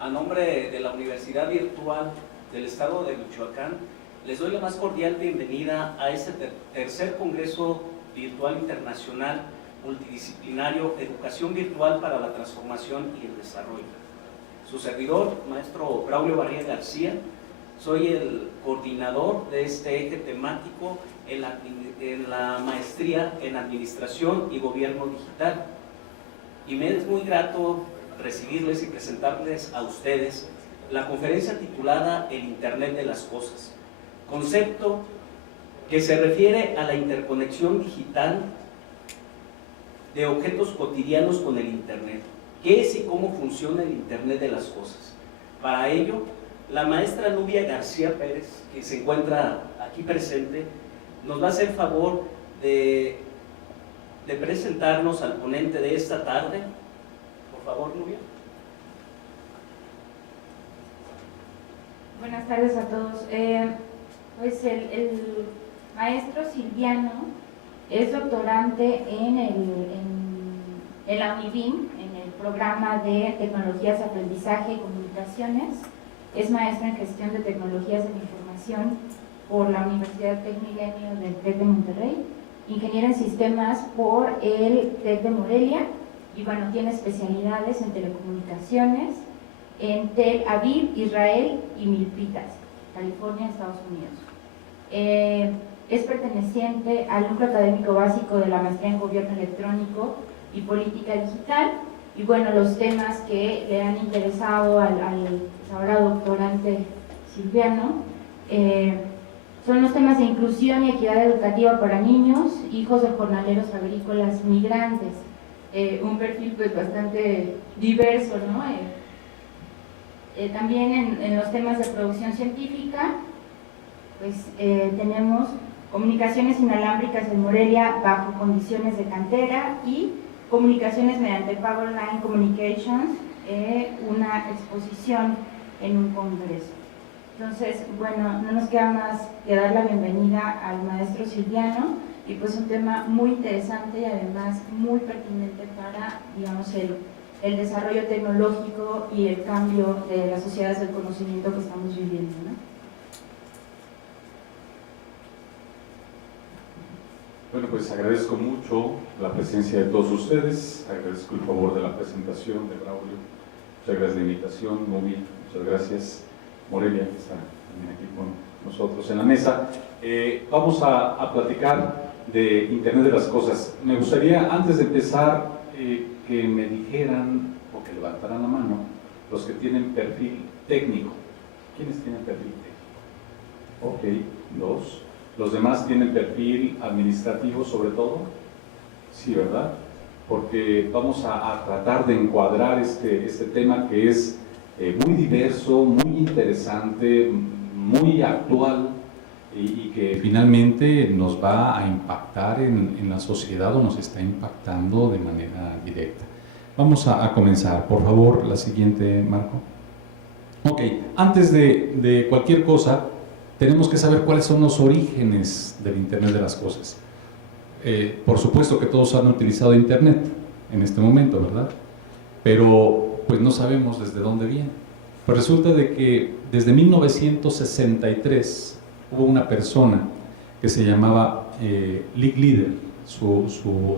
A nombre de la Universidad Virtual del Estado de Michoacán, les doy la más cordial bienvenida a este tercer Congreso Virtual Internacional Multidisciplinario Educación Virtual para la Transformación y el Desarrollo. Su servidor, maestro Braulio Barría García, soy el coordinador de este eje temático en la maestría en Administración y Gobierno Digital. Y me es muy grato recibirles y presentarles a ustedes la conferencia titulada El Internet de las Cosas, concepto que se refiere a la interconexión digital de objetos cotidianos con el Internet. ¿Qué es y cómo funciona el Internet de las Cosas? Para ello, la maestra Nubia García Pérez, que se encuentra aquí presente, nos va a hacer favor de presentarnos al ponente de esta tarde. Por favor, Nubia. Buenas tardes a todos. Pues el maestro Silviano es doctorante en la UNIVIM, en el programa de Tecnologías de Aprendizaje y Comunicaciones. Es maestro en Gestión de Tecnologías de la Información por la Universidad Tecmilenio del TEC de Monterrey, ingeniero en Sistemas por el TEC de Morelia, y bueno, tiene especialidades en telecomunicaciones en Tel Aviv, Israel y Milpitas, California, Estados Unidos. Es perteneciente al núcleo académico básico de la maestría en Gobierno Electrónico y Política Digital, y bueno, los temas que le han interesado al ahora doctorante Silviano son los temas de inclusión y equidad educativa para niños, hijos de jornaleros agrícolas migrantes. Un perfil pues bastante diverso, ¿no? También en los temas de producción científica, pues tenemos comunicaciones inalámbricas en Morelia bajo condiciones de cantera y comunicaciones mediante Power Line Communications, una exposición en un congreso. Entonces, bueno, no nos queda más que dar la bienvenida al maestro Silviano, y pues un tema muy interesante y además muy pertinente para, digamos, el desarrollo tecnológico y el cambio de las sociedades del conocimiento que estamos viviendo, ¿no? Bueno, pues agradezco mucho la presencia de todos ustedes, agradezco el favor de la presentación de Braulio, muchas gracias de la invitación, Nubia, muchas gracias, Morelia, que está también aquí con nosotros en la mesa. Vamos a platicar de Internet de las Cosas. Me gustaría, antes de empezar, que me dijeran, o que levantaran la mano, los que tienen perfil técnico. ¿Quiénes tienen perfil técnico? Ok, dos. ¿Los demás tienen perfil administrativo sobre todo? Sí, ¿verdad? Porque vamos a tratar de encuadrar este tema que es muy diverso, muy interesante, muy actual, y que finalmente nos va a impactar en la sociedad, o nos está impactando de manera directa. Vamos a comenzar, por favor, la siguiente, Marco. Ok, antes de cualquier cosa, tenemos que saber cuáles son los orígenes del Internet de las Cosas. Por supuesto que todos han utilizado Internet en este momento, ¿verdad? Pero pues no sabemos desde dónde viene. Pues resulta de que desde 1963 hubo una persona que se llamaba Licklider, su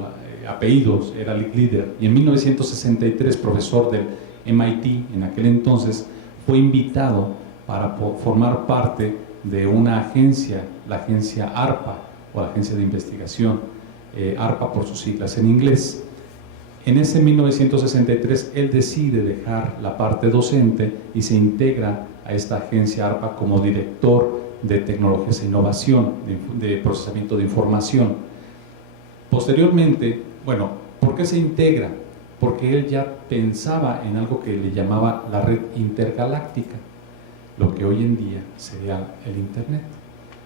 apellido era Licklider, y en 1963, profesor del MIT en aquel entonces, fue invitado para formar parte de una agencia, la agencia ARPA, o la Agencia de Investigación, ARPA por sus siglas en inglés. En ese 1963 él decide dejar la parte docente y se integra a esta agencia ARPA como director de tecnologías e innovación, de procesamiento de información. Posteriormente, bueno, ¿por qué se integra? Porque él ya pensaba en algo que le llamaba la red intergaláctica, lo que hoy en día sería el Internet.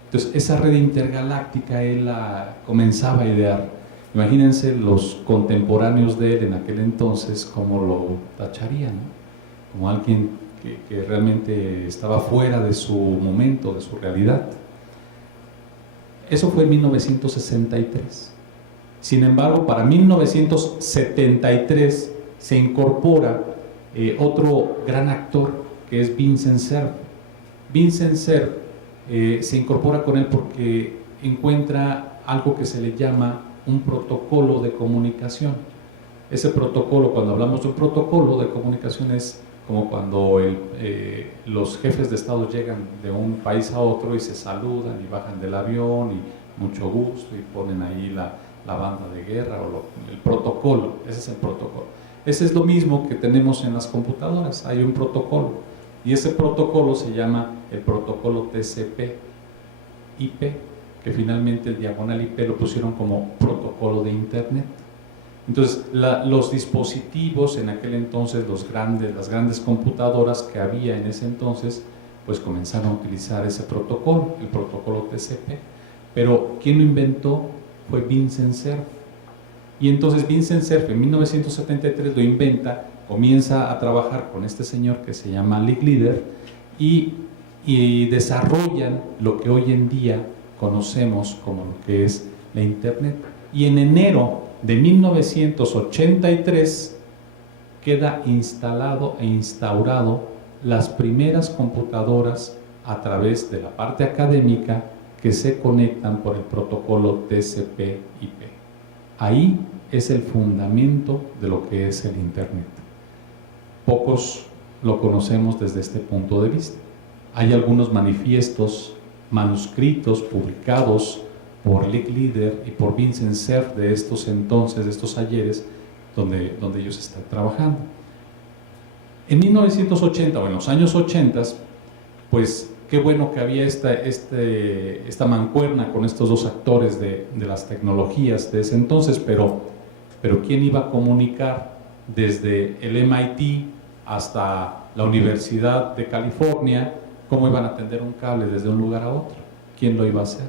Entonces, esa red intergaláctica él la comenzaba a idear. Imagínense los contemporáneos de él en aquel entonces cómo lo tacharían, ¿no? Como alguien que realmente estaba fuera de su momento, de su realidad. Eso fue en 1963. Sin embargo, para 1973 se incorpora otro gran actor que es Vincent Cerf. Vincent Cerf se incorpora con él porque encuentra algo que se le llama un protocolo de comunicación. Ese protocolo, cuando hablamos de un protocolo de comunicación, es como cuando los jefes de Estado llegan de un país a otro y se saludan y bajan del avión y mucho gusto y ponen ahí la banda de guerra o el protocolo. Ese es el protocolo. Ese es lo mismo que tenemos en las computadoras, hay un protocolo y ese protocolo se llama el protocolo TCP/IP, que finalmente el diagonal IP lo pusieron como protocolo de Internet. Entonces, los dispositivos en aquel entonces, las grandes computadoras que había en ese entonces, pues comenzaron a utilizar ese protocolo, el protocolo TCP. Pero quien lo inventó fue Vincent Cerf. Y entonces Vincent Cerf en 1973 lo inventa, comienza a trabajar con este señor que se llama Licklider y desarrollan lo que hoy en día conocemos como lo que es la Internet. Y en enero de 1983 queda instalado e instaurado las primeras computadoras a través de la parte académica que se conectan por el protocolo TCP/IP. Ahí es el fundamento de lo que es el Internet. Pocos lo conocemos desde este punto de vista. Hay algunos manifiestos, manuscritos publicados por Licklider y por Vincent Cerf de estos entonces, de estos ayeres, donde ellos están trabajando. En 1980 o en los años 80, pues qué bueno que había esta mancuerna con estos dos actores de las tecnologías de ese entonces, pero ¿quién iba a comunicar desde el MIT hasta la Universidad de California? ¿Cómo iban a tender un cable desde un lugar a otro? ¿Quién lo iba a hacer?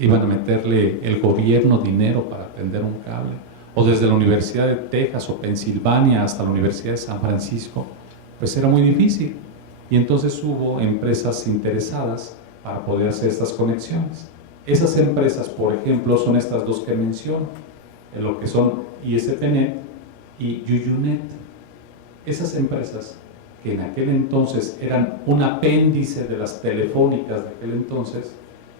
¿Iban a meterle el gobierno dinero para tender un cable? ¿O desde la Universidad de Texas o Pensilvania hasta la Universidad de San Francisco? Pues era muy difícil. Y entonces hubo empresas interesadas para poder hacer estas conexiones. Esas empresas, por ejemplo, son estas dos que menciono, lo que son ISPNet y UUNet. Esas empresas que en aquel entonces eran un apéndice de las telefónicas de aquel entonces,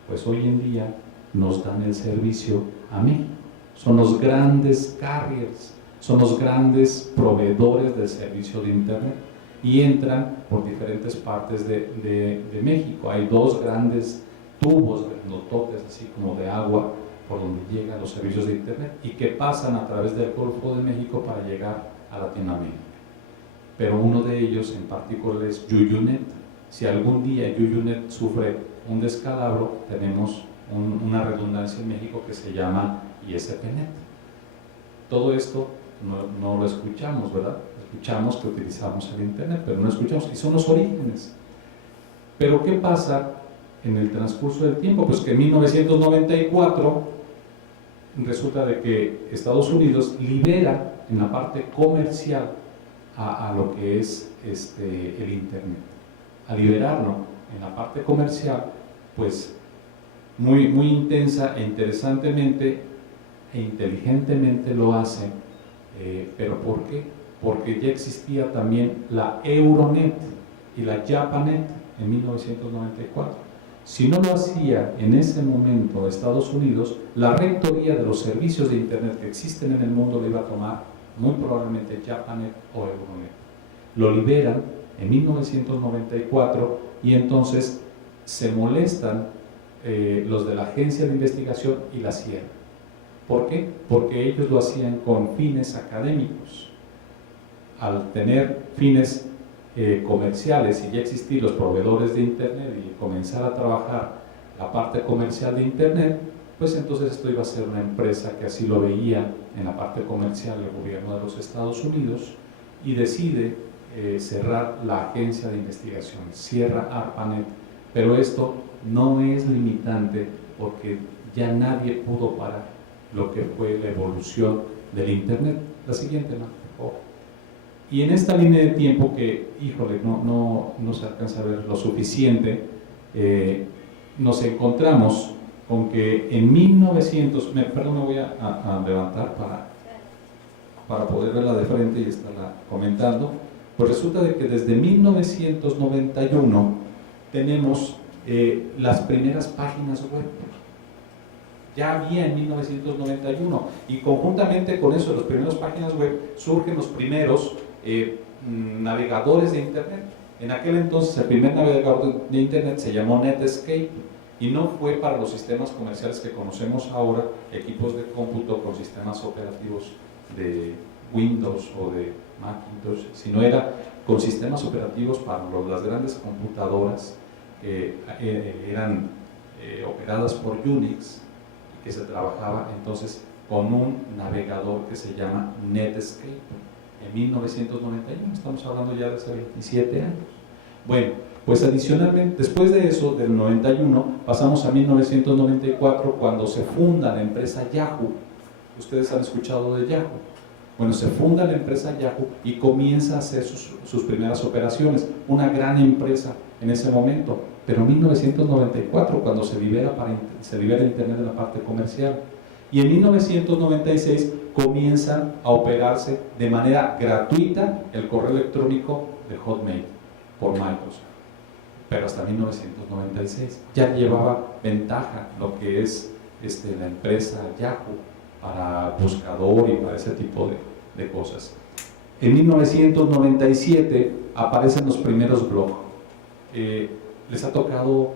pues hoy en día nos dan el servicio a México. Son los grandes carriers, son los grandes proveedores del servicio de Internet y entran por diferentes partes de México. Hay dos grandes tubos grandototes, así como de agua, por donde llegan los servicios de Internet y que pasan a través del Golfo de México para llegar a Latinoamérica. Pero uno de ellos en particular es UUNet. Si algún día UUNet sufre un descalabro, tenemos una redundancia en México que se llama ISPNet. Todo esto no lo escuchamos, ¿verdad? Escuchamos que utilizamos el Internet, pero no escuchamos, y son los orígenes. Pero ¿qué pasa en el transcurso del tiempo? Pues que en 1994 resulta de que Estados Unidos libera en la parte comercial a lo que es el Internet. Al liberarlo en la parte comercial, pues muy intensa e interesantemente e inteligentemente lo hace. ¿Pero por qué? Porque ya existía también la Euronet y la Japanet en 1994. Si no lo hacía en ese momento Estados Unidos, la rectoría de los servicios de Internet que existen en el mundo lo iba a tomar muy probablemente Japanet o Euronet. Lo liberan en 1994 y entonces se molestan los de la agencia de investigación y la cierran. ¿Por qué? Porque ellos lo hacían con fines académicos. Al tener fines comerciales y ya existir los proveedores de Internet y comenzar a trabajar la parte comercial de Internet, pues entonces esto iba a ser una empresa que así lo veía en la parte comercial del gobierno de los Estados Unidos y decide cerrar la agencia de investigación, cierra ARPANET, pero esto no es limitante porque ya nadie pudo parar lo que fue la evolución del Internet. La siguiente, ¿no? Por favor. Y en esta línea de tiempo que, híjole, no se alcanza a ver lo suficiente, nos encontramos con que en 1900, perdón, me voy a levantar para poder verla de frente y estarla comentando. Pues resulta de que desde 1991 tenemos las primeras páginas web. Ya había en 1991 y conjuntamente con eso, las primeras páginas web, surgen los primeros navegadores de Internet. En aquel entonces el primer navegador de Internet se llamó Netscape y no fue para los sistemas comerciales que conocemos ahora, equipos de cómputo con sistemas operativos de Windows o de Macintosh, sino era con sistemas operativos para las grandes computadoras que eran operadas por Unix, que se trabajaba entonces con un navegador que se llama Netscape en 1991, estamos hablando ya de hace 27 años. Bueno, pues adicionalmente, después de eso, del 91, pasamos a 1994, cuando se funda la empresa Yahoo. Ustedes han escuchado de Yahoo. Bueno, se funda la empresa Yahoo y comienza a hacer sus primeras operaciones, una gran empresa en ese momento, pero en 1994, cuando se libera Internet en la parte comercial, y en 1996 comienza a operarse de manera gratuita el correo electrónico de Hotmail por Microsoft, pero hasta 1996 ya llevaba ventaja lo que es la empresa Yahoo para buscador y para ese tipo de cosas. En 1997 aparecen los primeros blogs. ¿Les ha tocado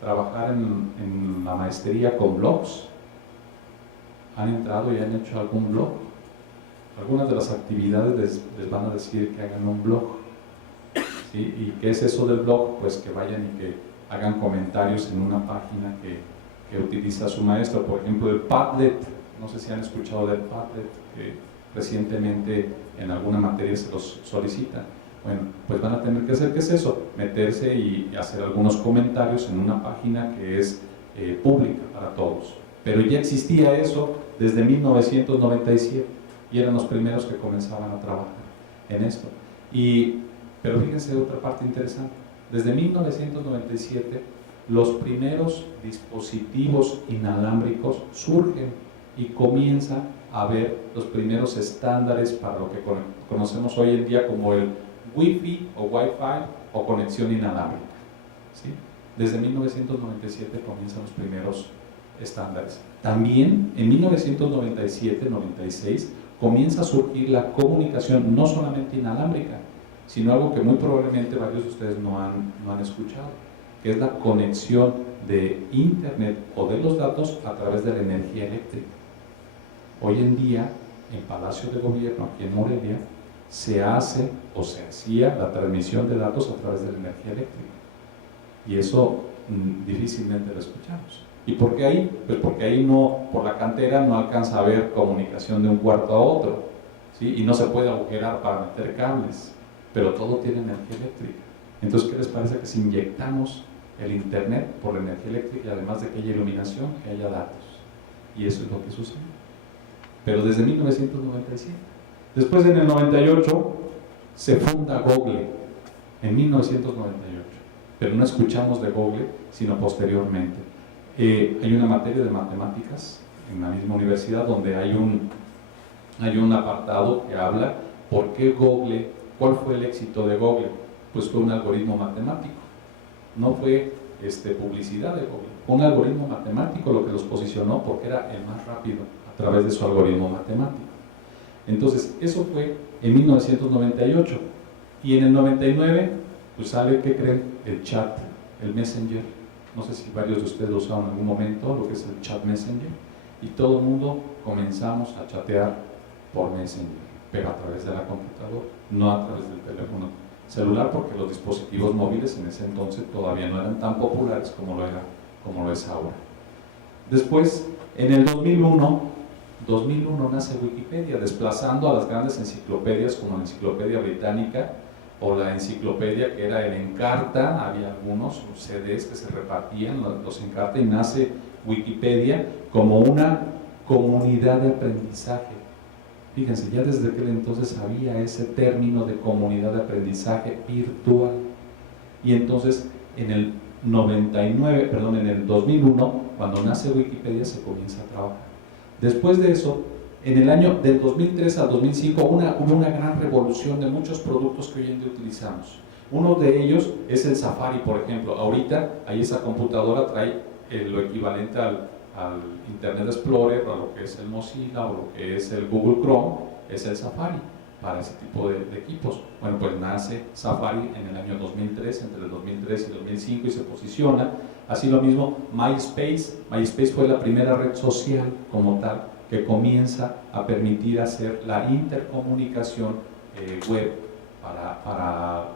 trabajar en la maestría con blogs? ¿Han entrado y han hecho algún blog? Algunas de las actividades les van a decir que hagan un blog. ¿Sí? ¿Y qué es eso del blog? Pues que vayan y que hagan comentarios en una página que utiliza su maestro. Por ejemplo, el Padlet. No sé si han escuchado del Padlet, que recientemente en alguna materia se los solicita. Bueno, pues van a tener que hacer, ¿qué es eso? Meterse y hacer algunos comentarios en una página que es pública para todos. Pero ya existía eso desde 1997 y eran los primeros que comenzaban a trabajar en esto. Pero fíjense otra parte interesante. Desde 1997 los primeros dispositivos inalámbricos surgen y comienza a haber los primeros estándares para lo que conocemos hoy en día como el Wi-Fi o Wi-Fi o conexión inalámbrica. ¿Sí? Desde 1997 comienzan los primeros estándares. También en 1997-96 comienza a surgir la comunicación no solamente inalámbrica, sino algo que muy probablemente varios de ustedes no han escuchado, que es la conexión de Internet o de los datos a través de la energía eléctrica. Hoy en día, en Palacio de Gobierno, aquí en Morelia, se hace o se hacía la transmisión de datos a través de la energía eléctrica. Y eso difícilmente lo escuchamos. ¿Y por qué ahí? Pues porque ahí no, por la cantera no alcanza a haber comunicación de un cuarto a otro, ¿sí? Y no se puede agujerar para meter cables, pero todo tiene energía eléctrica. Entonces, ¿qué les parece que si inyectamos el Internet por la energía eléctrica y además de que haya iluminación, que haya datos? Y eso es lo que sucede. Pero desde 1997. Después, en el 98, se funda Google, en 1998. Pero no escuchamos de Google, sino posteriormente. Hay una materia de matemáticas en la misma universidad donde hay un apartado que habla por qué Google, cuál fue el éxito de Google. Pues fue un algoritmo matemático, no fue publicidad de Google, fue un algoritmo matemático lo que los posicionó porque era el más rápido a través de su algoritmo matemático. Entonces, eso fue en 1998 y en el 99 pues sale, ¿qué creen? El chat, el Messenger. No sé si varios de ustedes lo usaron en algún momento, lo que es el chat Messenger, y todo el mundo comenzamos a chatear por Messenger, pero a través de la computadora, no a través del teléfono celular, porque los dispositivos móviles en ese entonces todavía no eran tan populares como lo es ahora. Después, en el 2001 nace Wikipedia, desplazando a las grandes enciclopedias como la Enciclopedia Británica o la enciclopedia que era el Encarta. Había algunos CDs que se repartían, los Encarta, y nace Wikipedia como una comunidad de aprendizaje. Fíjense, ya desde aquel entonces había ese término de comunidad de aprendizaje virtual. Y entonces en el 2001, cuando nace Wikipedia, se comienza a trabajar. Después de eso, En el año del 2003 al 2005 hubo una gran revolución de muchos productos que hoy en día utilizamos. Uno de ellos es el Safari, por ejemplo. Ahorita ahí esa computadora trae lo equivalente al Internet Explorer, o a lo que es el Mozilla, o lo que es el Google Chrome, es el Safari para ese tipo de equipos. Bueno, pues nace Safari en el año 2003, entre el 2003 y 2005, y se posiciona. Así lo mismo MySpace. MySpace fue la primera red social como tal que comienza a permitir hacer la intercomunicación web para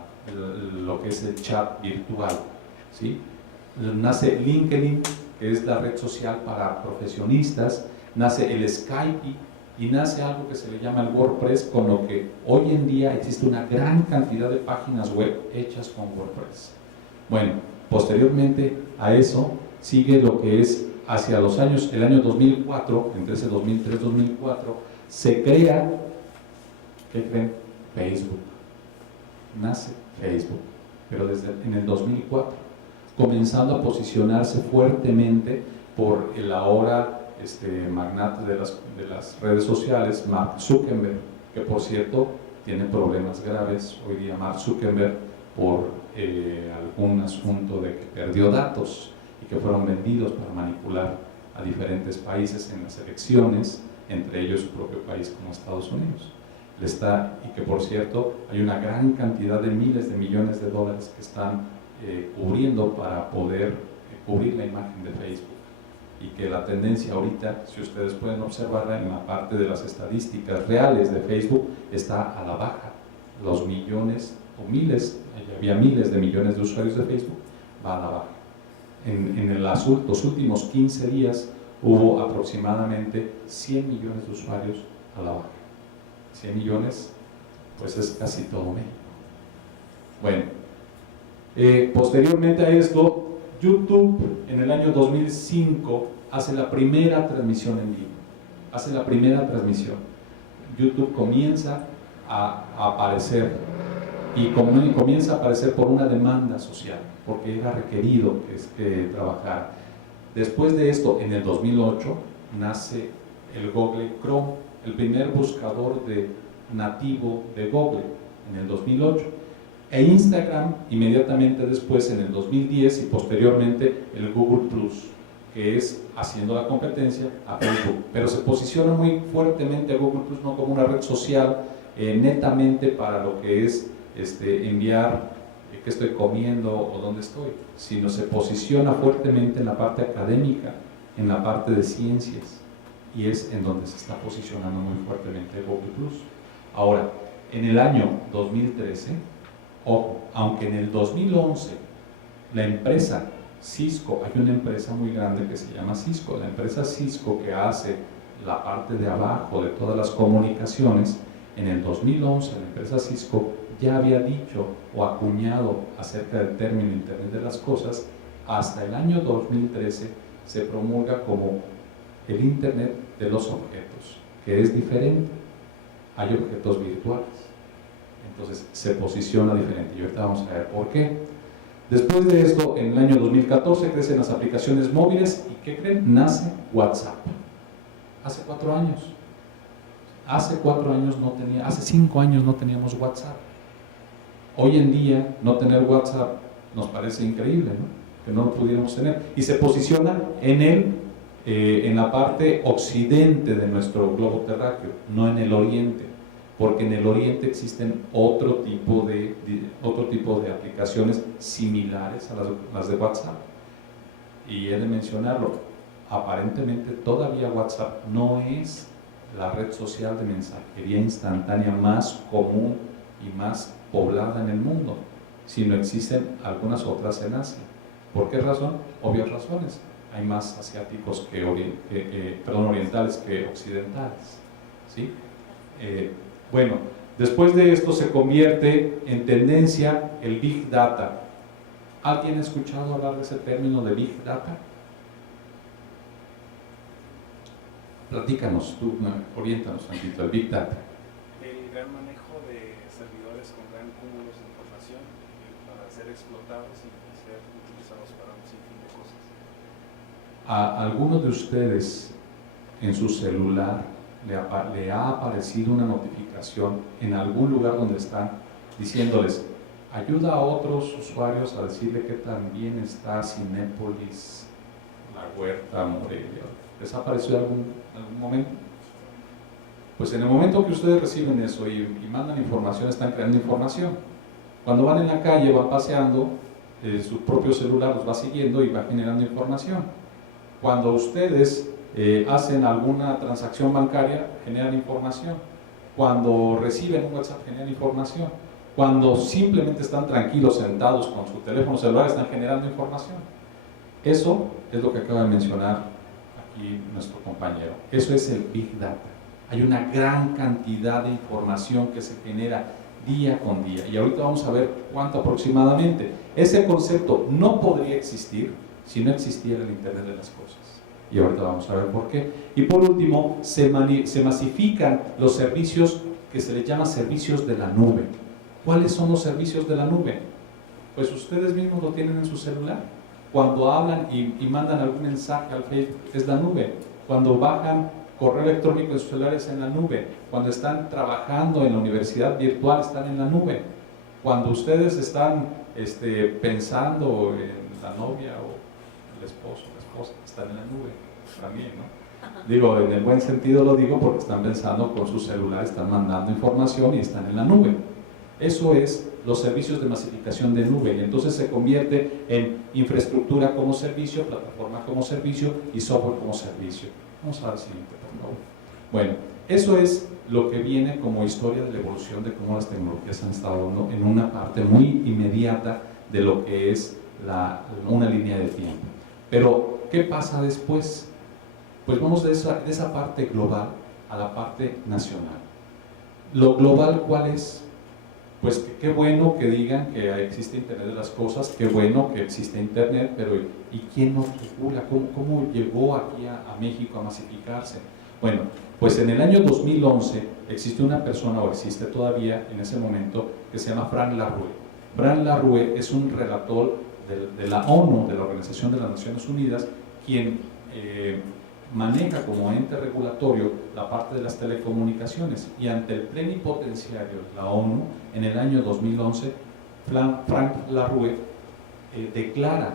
lo que es el chat virtual, ¿sí? Nace LinkedIn, que es la red social para profesionistas, nace el Skype y nace algo que se le llama el WordPress, con lo que hoy en día existe una gran cantidad de páginas web hechas con WordPress. Bueno, posteriormente a eso sigue lo que es hacia los años, el año 2004, entre ese 2003-2004, se crea, ¿qué creen? Facebook. Nace Facebook, pero en el 2004, comenzando a posicionarse fuertemente por el ahora magnate de las redes sociales, Mark Zuckerberg, que por cierto tiene problemas graves hoy día Mark Zuckerberg por algún asunto de que perdió datos y que fueron vendidos para manipular a diferentes países en las elecciones, entre ellos su propio país como Estados Unidos. Y que por cierto hay una gran cantidad de miles de millones de dólares que están cubriendo para poder cubrir la imagen de Facebook, y que la tendencia ahorita, si ustedes pueden observarla en la parte de las estadísticas reales de Facebook, está a la baja. Los millones o miles, había miles de millones de usuarios de Facebook, va a la baja. En los últimos 15 días hubo aproximadamente 100 millones de usuarios a la baja. 100 millones, pues es casi todo México. Bueno, posteriormente a esto, YouTube en el año 2005 hace la primera transmisión en vivo. Hace la primera transmisión. YouTube comienza a aparecer, y comienza a aparecer por una demanda social, porque era requerido que trabajara. Después de esto, en el 2008, nace el Google Chrome, el primer buscador nativo de Google, en el 2008. E Instagram inmediatamente después, en el 2010, y posteriormente el Google Plus, que es haciendo la competencia a Facebook, pero se posiciona muy fuertemente a Google Plus no como una red social netamente para lo que es enviar qué estoy comiendo o dónde estoy, sino se posiciona fuertemente en la parte académica, en la parte de ciencias, y es en donde se está posicionando muy fuertemente Google Plus. Ahora, en el año 2013, ojo, aunque en el 2011 la empresa Cisco, hay una empresa muy grande que se llama Cisco, la empresa Cisco que hace la parte de abajo de todas las comunicaciones, en el 2011 la empresa Cisco ya había dicho o acuñado acerca del término Internet de las Cosas. Hasta el año 2013 se promulga como el Internet de los objetos, que es diferente. Hay objetos virtuales, entonces se posiciona diferente, y ahorita vamos a ver por qué. Después de esto, en el año 2014 crecen las aplicaciones móviles, y ¿qué creen? Nace WhatsApp. Hace 4 años. Hace 4 años hace 5 años no teníamos WhatsApp. Hoy en día no tener WhatsApp nos parece increíble, ¿no? Que no lo pudiéramos tener. Y se posiciona en la parte occidente de nuestro globo terráqueo, no en el oriente, porque en el oriente existen otro tipo de aplicaciones similares a las de WhatsApp. Y he de mencionarlo, aparentemente todavía WhatsApp no es la red social de mensajería instantánea más común y más poblada en el mundo, sino existen algunas otras en Asia. ¿Por qué razón? Obvias razones. Hay más asiáticos orientales que occidentales, ¿sí? Bueno, después de esto se convierte en tendencia el Big Data. ¿Alguien ha escuchado hablar de ese término de Big Data? Platícanos, tú, oriéntanos tantito, el Big Data. El gran manejo de servidores con gran cúmulos de información para ser explotados y ser utilizados para un sinfín de cosas. ¿A alguno de ustedes en su celular le ha aparecido una notificación en algún lugar donde están diciéndoles, ayuda a otros usuarios a decirle que también está Cinépolis, La Huerta, Morelia? ¿Les ha aparecido algún momento? Pues en el momento que ustedes reciben eso y mandan información, están creando información. Cuando van en la calle, van paseando, su propio celular los va siguiendo y va generando información. Cuando ustedes hacen alguna transacción bancaria, generan información. Cuando reciben un WhatsApp, generan información. Cuando simplemente están tranquilos, sentados con su teléfono celular, están generando información. Eso es lo que acaba de mencionar aquí nuestro compañero. Eso es el Big Data. Hay una gran cantidad de información que se genera día con día. Y ahorita vamos a ver cuánto aproximadamente. Ese concepto no podría existir si no existiera el Internet de las cosas. Y ahorita vamos a ver por qué. Y por último, se masifican los servicios que se les llama servicios de la nube. ¿Cuáles son los servicios de la nube? Pues ustedes mismos lo tienen en su celular. Cuando hablan y mandan algún mensaje al Facebook, es la nube. Cuando bajan correo electrónico en sus celulares, en la nube. Cuando están trabajando en la universidad virtual, están en la nube. Cuando ustedes están pensando en la novia o el esposo, la esposa, están en la nube también, ¿no? Digo, en el buen sentido lo digo porque están pensando con su celular, están mandando información y están en la nube. Eso es los servicios de masificación de nube, y entonces se convierte en infraestructura como servicio, plataforma como servicio y software como servicio. Vamos a ver siguiente, por favor. Bueno, eso es lo que viene como historia de la evolución de cómo las tecnologías han estado en una parte muy inmediata de lo que es una línea de tiempo. Pero, ¿qué pasa después? Pues vamos de esa parte global a la parte nacional. Lo global, ¿cuál es? Pues qué bueno que digan que existe Internet de las cosas, qué bueno que existe Internet, pero ¿y quién nos regula? ¿Cómo llegó aquí a México a masificarse? Bueno, pues en el año 2011 existe una persona, o existe todavía en ese momento, que se llama Frank LaRue. Frank LaRue es un relator de la ONU, de la Organización de las Naciones Unidas, quien maneja como ente regulatorio la parte de las telecomunicaciones, y ante el plenipotenciario de la ONU en el año 2011, Frank LaRue declara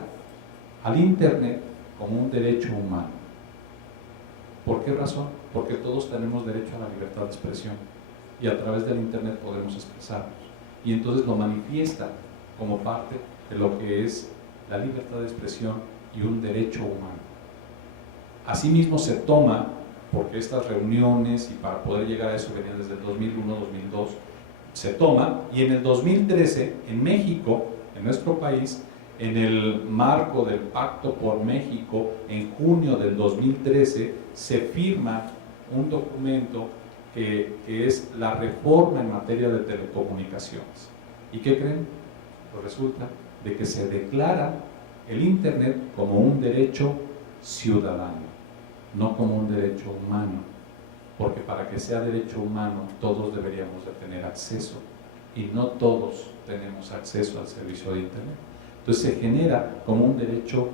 al Internet como un derecho humano. ¿Por qué razón? Porque todos tenemos derecho a la libertad de expresión y a través del Internet podemos expresarnos, y entonces lo manifiesta como parte de lo que es la libertad de expresión y un derecho humano. Asimismo se toma, porque estas reuniones y para poder llegar a eso venían desde el 2001-2002, se toma, y en el 2013 en México, en nuestro país, en el marco del Pacto por México, en junio del 2013 se firma un documento que es la reforma en materia de telecomunicaciones. ¿Y qué creen? Pues resulta de que se declara el Internet como un derecho ciudadano, no como un derecho humano, porque para que sea derecho humano todos deberíamos de tener acceso, y no todos tenemos acceso al servicio de Internet. Entonces se genera como un derecho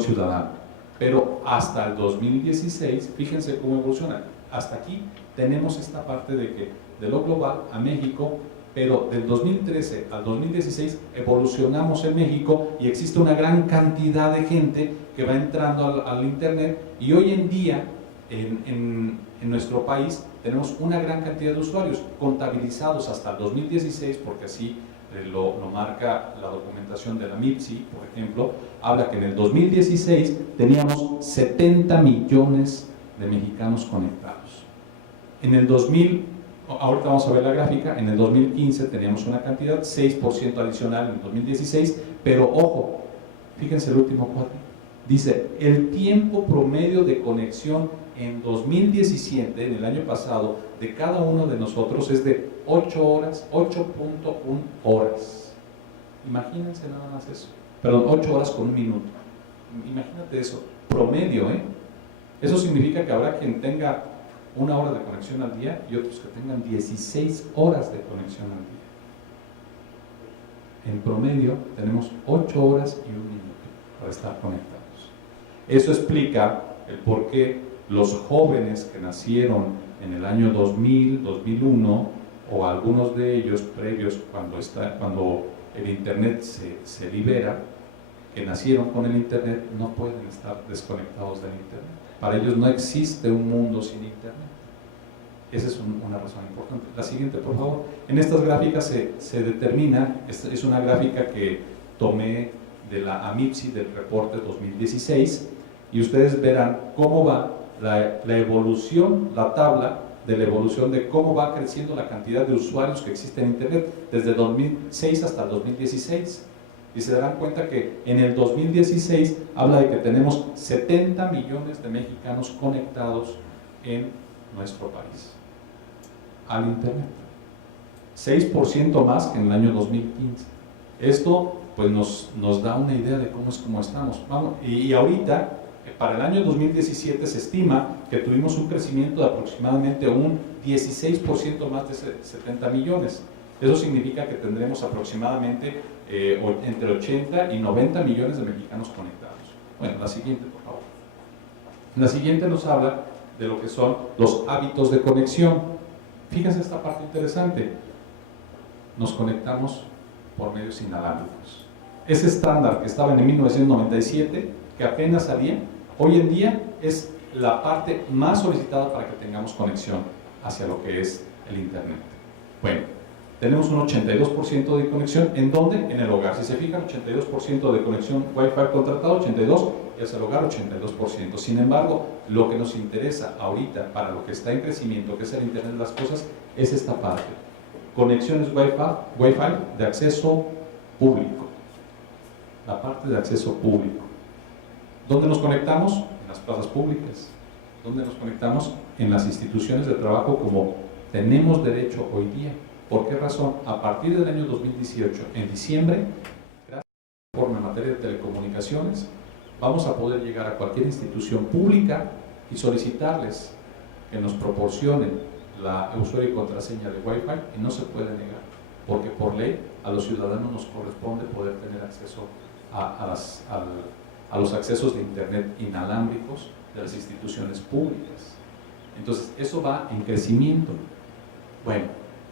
ciudadano. Pero hasta el 2016, fíjense cómo evoluciona. Hasta aquí tenemos esta parte de que de lo global a México, pero del 2013 al 2016 evolucionamos en México y existe una gran cantidad de gente que va entrando al Internet, y hoy en día en nuestro país tenemos una gran cantidad de usuarios contabilizados hasta el 2016, porque así lo marca la documentación de la MIPSI, por ejemplo, habla que en el 2016 teníamos 70 millones de mexicanos conectados. En el 2000, ahorita vamos a ver la gráfica, en el 2015 teníamos una cantidad, 6% adicional en el 2016, pero ojo, fíjense el último cuadro. Dice, el tiempo promedio de conexión en 2017, en el año pasado, de cada uno de nosotros es de 8 horas, 8.1 horas. Imagínense nada más eso. Perdón, 8 horas con un minuto. Imagínate eso, promedio, ¿eh? Eso significa que habrá quien tenga 1 hora de conexión al día y otros que tengan 16 horas de conexión al día. En promedio tenemos 8 horas y 1 minuto para estar conectados. Eso explica el por qué los jóvenes que nacieron en el año 2000, 2001, o algunos de ellos previos cuando el Internet se libera, que nacieron con el Internet, no pueden estar desconectados del Internet. Para ellos no existe un mundo sin Internet. Esa es una razón importante. La siguiente, por favor. En estas gráficas se determina, es una gráfica que tomé de la AMIPSI del reporte 2016, y ustedes verán cómo va la evolución, la tabla de la evolución de cómo va creciendo la cantidad de usuarios que existe en Internet desde 2006 hasta el 2016. Y se darán cuenta que en el 2016 habla de que tenemos 70 millones de mexicanos conectados en nuestro país al Internet. 6% más que en el año 2015. Esto pues nos da una idea de cómo estamos. Vamos, y ahorita, para el año 2017 se estima que tuvimos un crecimiento de aproximadamente un 16% más de 70 millones. Eso significa que tendremos aproximadamente entre 80 y 90 millones de mexicanos conectados. Bueno, la siguiente, por favor. La siguiente nos habla de lo que son los hábitos de conexión. Fíjense esta parte interesante. Nos conectamos por medios inalámbricos. Ese estándar que estaba en 1997, que apenas salía, hoy en día es la parte más solicitada para que tengamos conexión hacia lo que es el Internet. Bueno, tenemos un 82% de conexión. ¿En dónde? En el hogar. Si se fijan, 82% de conexión Wi-Fi contratado, 82%, y hacia el hogar 82%. Sin embargo, lo que nos interesa ahorita para lo que está en crecimiento, que es el Internet de las cosas, es esta parte. Conexiones Wi-Fi de acceso público. La parte de acceso público. ¿Dónde nos conectamos? En las plazas públicas. ¿Dónde nos conectamos? En las instituciones de trabajo, como tenemos derecho hoy día. ¿Por qué razón? A partir del año 2018, en diciembre, gracias a la reforma en materia de telecomunicaciones, vamos a poder llegar a cualquier institución pública y solicitarles que nos proporcionen la usuario y contraseña de Wi-Fi, y no se puede negar, porque por ley a los ciudadanos nos corresponde poder tener acceso a los accesos de Internet inalámbricos de las instituciones públicas. Entonces, eso va en crecimiento. Bueno,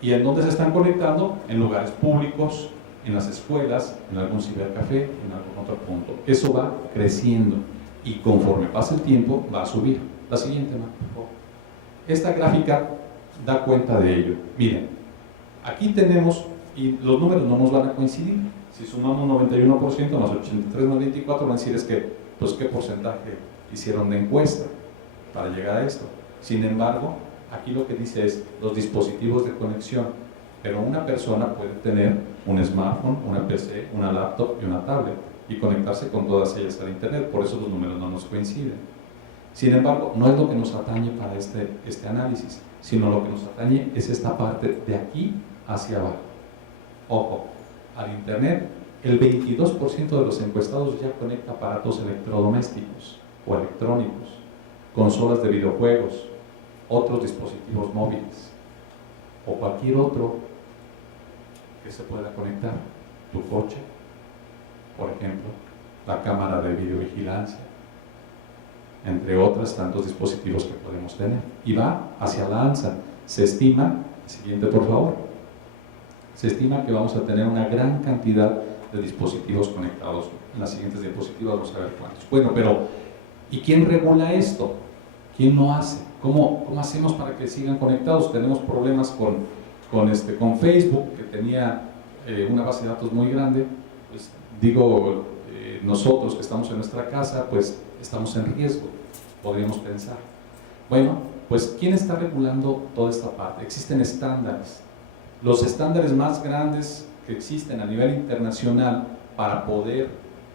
¿y en dónde se están conectando? En lugares públicos, en las escuelas, en algún cibercafé, en algún otro punto. Eso va creciendo y conforme pasa el tiempo va a subir. La siguiente, por favor. Esta gráfica da cuenta de ello. Miren, aquí tenemos, y los números no nos van a coincidir. Si sumamos 91% más 83 más 24, van a decir es que, pues, ¿qué porcentaje hicieron de encuesta para llegar a esto? Sin embargo, aquí lo que dice es los dispositivos de conexión, pero una persona puede tener un smartphone, una PC, una laptop y una tablet y conectarse con todas ellas al Internet, por eso los números no nos coinciden. Sin embargo, no es lo que nos atañe para este análisis, sino lo que nos atañe es esta parte de aquí hacia abajo. Ojo, al Internet el 22% de los encuestados ya conecta aparatos electrodomésticos o electrónicos, consolas de videojuegos, otros dispositivos móviles o cualquier otro que se pueda conectar. Tu coche, por ejemplo, la cámara de videovigilancia, entre otros tantos dispositivos que podemos tener, y va hacia la alza. Se estima, siguiente por favor, se estima que vamos a tener una gran cantidad de dispositivos conectados. En las siguientes diapositivas vamos a ver cuántos. Bueno, pero ¿y quién regula esto? ¿Quién lo hace? ¿Cómo hacemos para que sigan conectados? Tenemos problemas con Facebook, que tenía una base de datos muy grande. Pues digo, nosotros que estamos en nuestra casa, pues estamos en riesgo, podríamos pensar. Bueno, pues ¿quién está regulando toda esta parte? Existen estándares. Los estándares más grandes que existen a nivel internacional para poder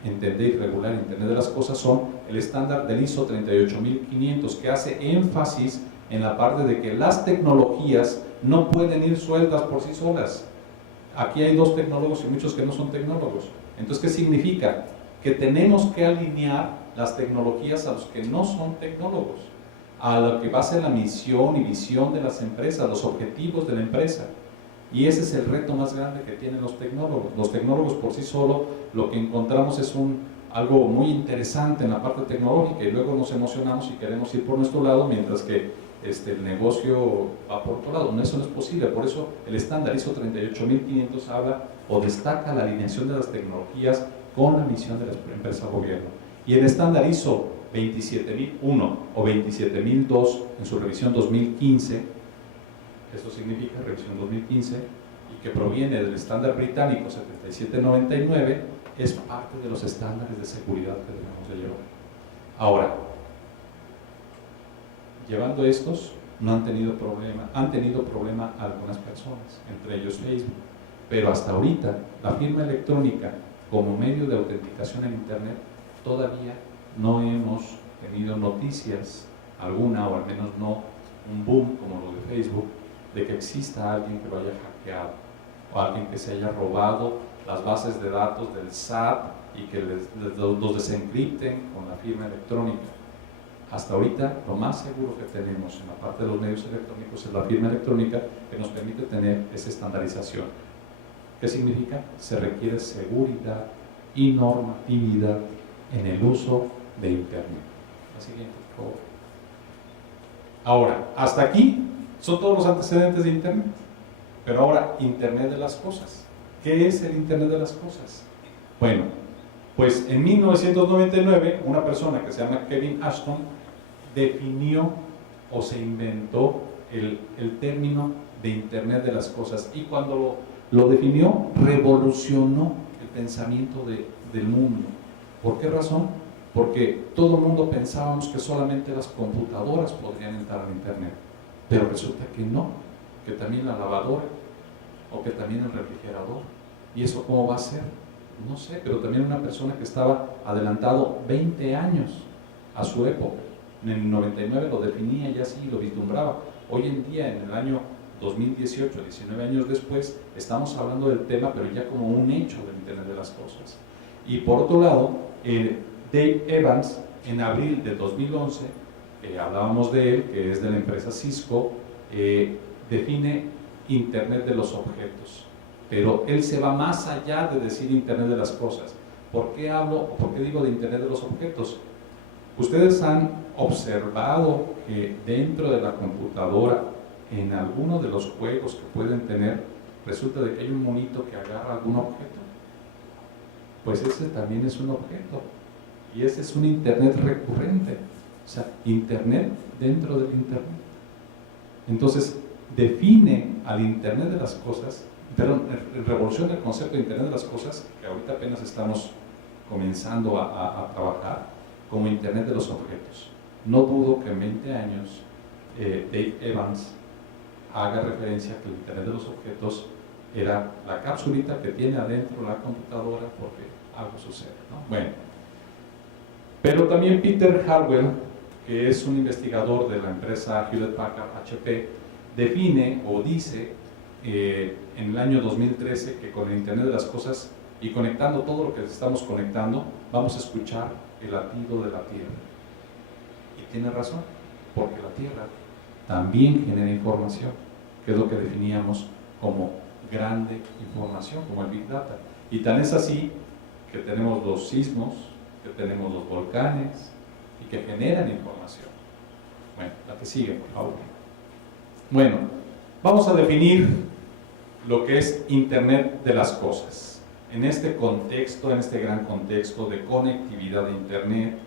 entender y regular el Internet de las cosas son el estándar del ISO 38500, que hace énfasis en la parte de que las tecnologías no pueden ir sueltas por sí solas. Aquí hay dos tecnólogos y muchos que no son tecnólogos. Entonces, ¿qué significa? Que tenemos que alinear las tecnologías a los que no son tecnólogos, a lo que va a ser la misión y visión de las empresas, los objetivos de la empresa. Y ese es el reto más grande que tienen los tecnólogos. Los tecnólogos por sí solos lo que encontramos es algo muy interesante en la parte tecnológica y luego nos emocionamos y queremos ir por nuestro lado mientras que el negocio va por otro lado. No, eso no es posible. Por eso el estándar ISO 38500 habla o destaca la alineación de las tecnologías con la misión de la empresa gobierno. Y el estándar ISO 27001 o 27002 en su revisión 2015, eso significa revisión 2015, y que proviene del estándar británico 7799, es parte de los estándares de seguridad que debemos de llevar. Ahora, llevando estos, no han tenido problema, han tenido problema algunas personas, entre ellos Facebook, pero hasta ahorita la firma electrónica como medio de autenticación en Internet todavía no hemos tenido noticias alguna, o al menos no un boom como lo de Facebook, de que exista alguien que lo haya hackeado o alguien que se haya robado las bases de datos del SAT y que los desencripten con la firma electrónica. Hasta ahorita lo más seguro que tenemos en la parte de los medios electrónicos es la firma electrónica, que nos permite tener esa estandarización. ¿Qué significa? Se requiere seguridad y normatividad en el uso de Internet. La siguiente, por favor. Ahora, hasta aquí son todos los antecedentes de Internet, pero ahora Internet de las cosas. ¿Qué es el Internet de las cosas? Bueno, pues en 1999 una persona que se llama Kevin Ashton definió o se inventó el término de Internet de las cosas, y cuando lo definió revolucionó el pensamiento del mundo. ¿Por qué razón? Porque todo el mundo pensábamos que solamente las computadoras podrían entrar al Internet, pero resulta que no, que también la lavadora o que también el refrigerador. ¿Y eso cómo va a ser? No sé, pero también una persona que estaba adelantado 20 años a su época. En el 99 lo definía y así lo vislumbraba. Hoy en día, en el año 2018, 19 años después, estamos hablando del tema, pero ya como un hecho del Internet de las cosas. Y por otro lado, Dave Evans, en abril de 2011, hablábamos de él, que es de la empresa Cisco, define Internet de los objetos. Pero él se va más allá de decir Internet de las cosas. ¿Por qué hablo o por qué digo de Internet de los objetos? Ustedes han observado que dentro de la computadora, en alguno de los juegos que pueden tener, resulta de que hay un monito que agarra algún objeto. Pues ese también es un objeto. Y ese es un Internet recurrente. O sea, Internet dentro del Internet. Entonces, define al Internet de las cosas, perdón, revoluciona el concepto de Internet de las cosas, que ahorita apenas estamos comenzando a trabajar, como Internet de los objetos. No dudo que en 20 años Dave Evans haga referencia a que el Internet de los objetos era la capsulita que tiene adentro la computadora porque algo sucede, ¿no? Bueno, pero también Peter Harwell, que es un investigador de la empresa Hewlett Packard HP, define o dice en el año 2013 que con el Internet de las cosas y conectando todo lo que estamos conectando, vamos a escuchar el latido de la Tierra. Y tiene razón, porque la Tierra también genera información, que es lo que definíamos como grande información, como el Big Data. Y tan es así que tenemos los sismos, que tenemos los volcanes y que generan información. Bueno, la que sigue, por favor. Bueno, vamos a definir lo que es Internet de las cosas. En este contexto, en este gran contexto de conectividad de Internet,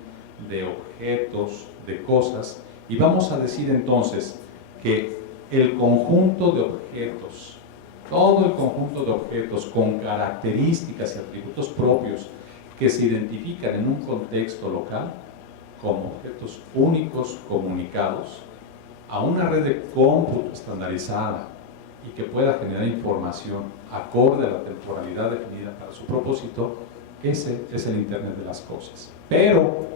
de objetos, de cosas, y vamos a decir entonces que el conjunto de objetos, todo el conjunto de objetos con características y atributos propios que se identifican en un contexto local como objetos únicos comunicados a una red de cómputo estandarizada y que pueda generar información acorde a la temporalidad definida para su propósito, ese es el Internet de las cosas. Pero,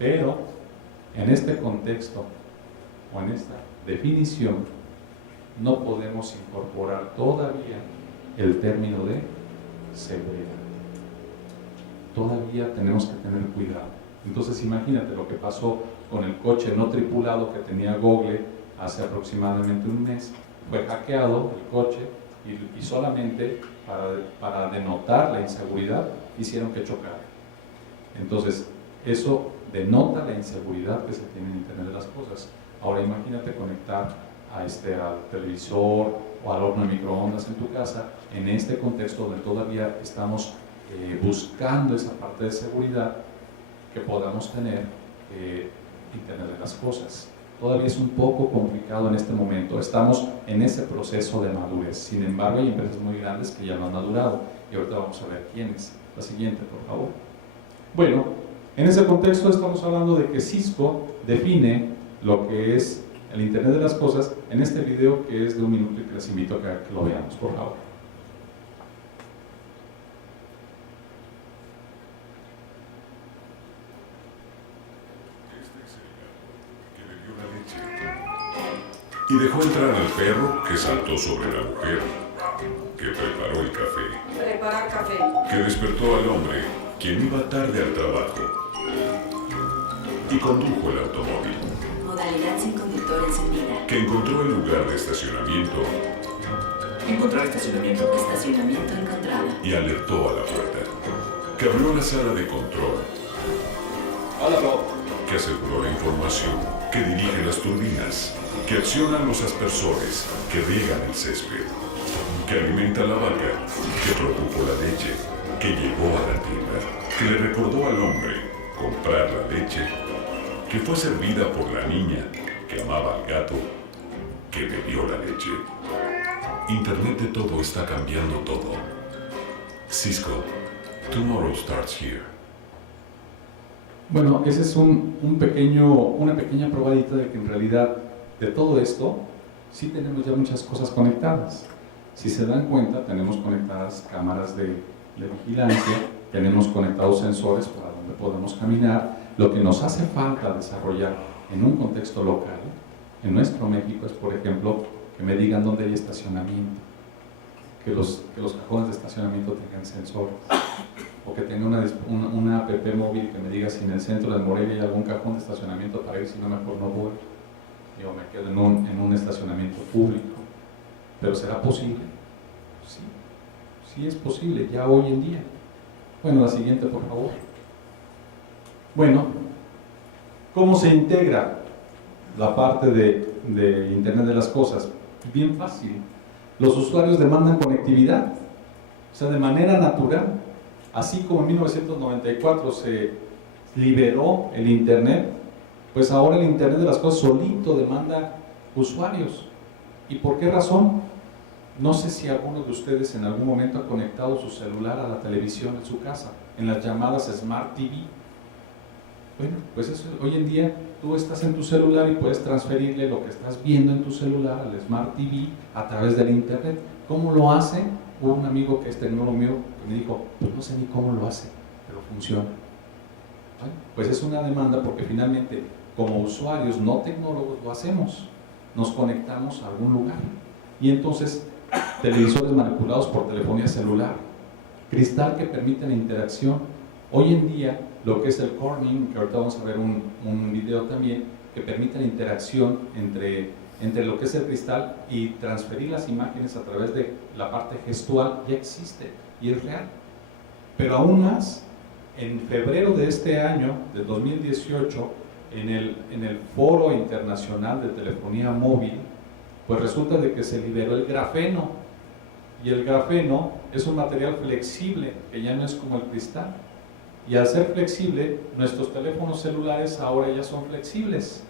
en este contexto o en esta definición no podemos incorporar todavía el término de seguridad. Todavía tenemos que tener cuidado. Entonces imagínate lo que pasó con el coche no tripulado que tenía Google hace aproximadamente un mes. Fue hackeado el coche y solamente para denotar la inseguridad hicieron que chocara. Entonces, eso denota la inseguridad que se tiene en Internet de las cosas. Ahora imagínate conectar al televisor o al horno de microondas en tu casa, en este contexto donde todavía estamos buscando esa parte de seguridad que podamos tener Internet de las cosas. Todavía es un poco complicado en este momento, estamos en ese proceso de madurez. Sin embargo, hay empresas muy grandes que ya lo han madurado y ahorita vamos a ver quiénes. La siguiente, por favor. Bueno, en ese contexto estamos hablando de que Cisco define lo que es el Internet de las cosas en este video que es de 1 minuto y que les invito a que lo veamos, por favor. Y dejó entrar al perro que saltó sobre la mujer, que preparó el café, Preparar café. que despertó al hombre, quien iba tarde al trabajo, y condujo el automóvil, Modalidad sin conductor encendida. que encontró el lugar de estacionamiento Encontrar estacionamiento. Estacionamiento encontrado. y alertó a la puerta, que abrió la sala de control, Hola, bro. que aseguró la información, que dirige las turbinas, que acciona los aspersores, que riegan el césped, que alimenta la vaca, que produjo la leche, que llegó a la tienda, que le recordó al hombre comprar la leche, que fue servida por la niña, que amaba al gato, que bebió la leche. Internet de todo está cambiando todo. Cisco, tomorrow starts here. Bueno, ese es una pequeña probadita de que en realidad de todo esto sí tenemos ya muchas cosas conectadas. Si se dan cuenta, tenemos conectadas cámaras de vigilancia, tenemos conectados sensores para donde podemos caminar. Lo que nos hace falta desarrollar en un contexto local, en nuestro México, es por ejemplo que me digan dónde hay estacionamiento, que los cajones de estacionamiento tengan sensores, o que tenga una app móvil que me diga si en el centro de Morelia hay algún cajón de estacionamiento para ir, si no mejor no voy, o me quedo en un estacionamiento público. ¿Pero será posible? Sí, sí es posible, ya hoy en día. Bueno, la siguiente, por favor. Bueno, ¿cómo se integra la parte de Internet de las cosas? Bien fácil. Los usuarios demandan conectividad, o sea, de manera natural. Así como en 1994 se liberó el Internet, pues ahora el Internet de las cosas solito demanda usuarios. ¿Y por qué razón? No sé si alguno de ustedes en algún momento ha conectado su celular a la televisión en su casa, en las llamadas Smart TV. Bueno, pues eso, hoy en día tú estás en tu celular y puedes transferirle lo que estás viendo en tu celular al Smart TV a través del Internet. ¿Cómo lo hace? Hubo un amigo que es tecnólogo mío que me dijo, pues no sé ni cómo lo hace, pero funciona. Bueno, pues es una demanda porque finalmente como usuarios no tecnólogos lo hacemos, nos conectamos a algún lugar y entonces televisores manipulados por telefonía celular, cristal que permite la interacción. Hoy en día lo que es el Corning, que ahorita vamos a ver un video también, que permite la interacción entre lo que es el cristal y transferir las imágenes a través de la parte gestual, ya existe y es real. Pero aún más, en febrero de este año, de 2018, en el Foro Internacional de Telefonía Móvil, pues resulta de que se liberó el grafeno, y el grafeno es un material flexible, que ya no es como el cristal, y al ser flexible, nuestros teléfonos celulares ahora ya son flexibles,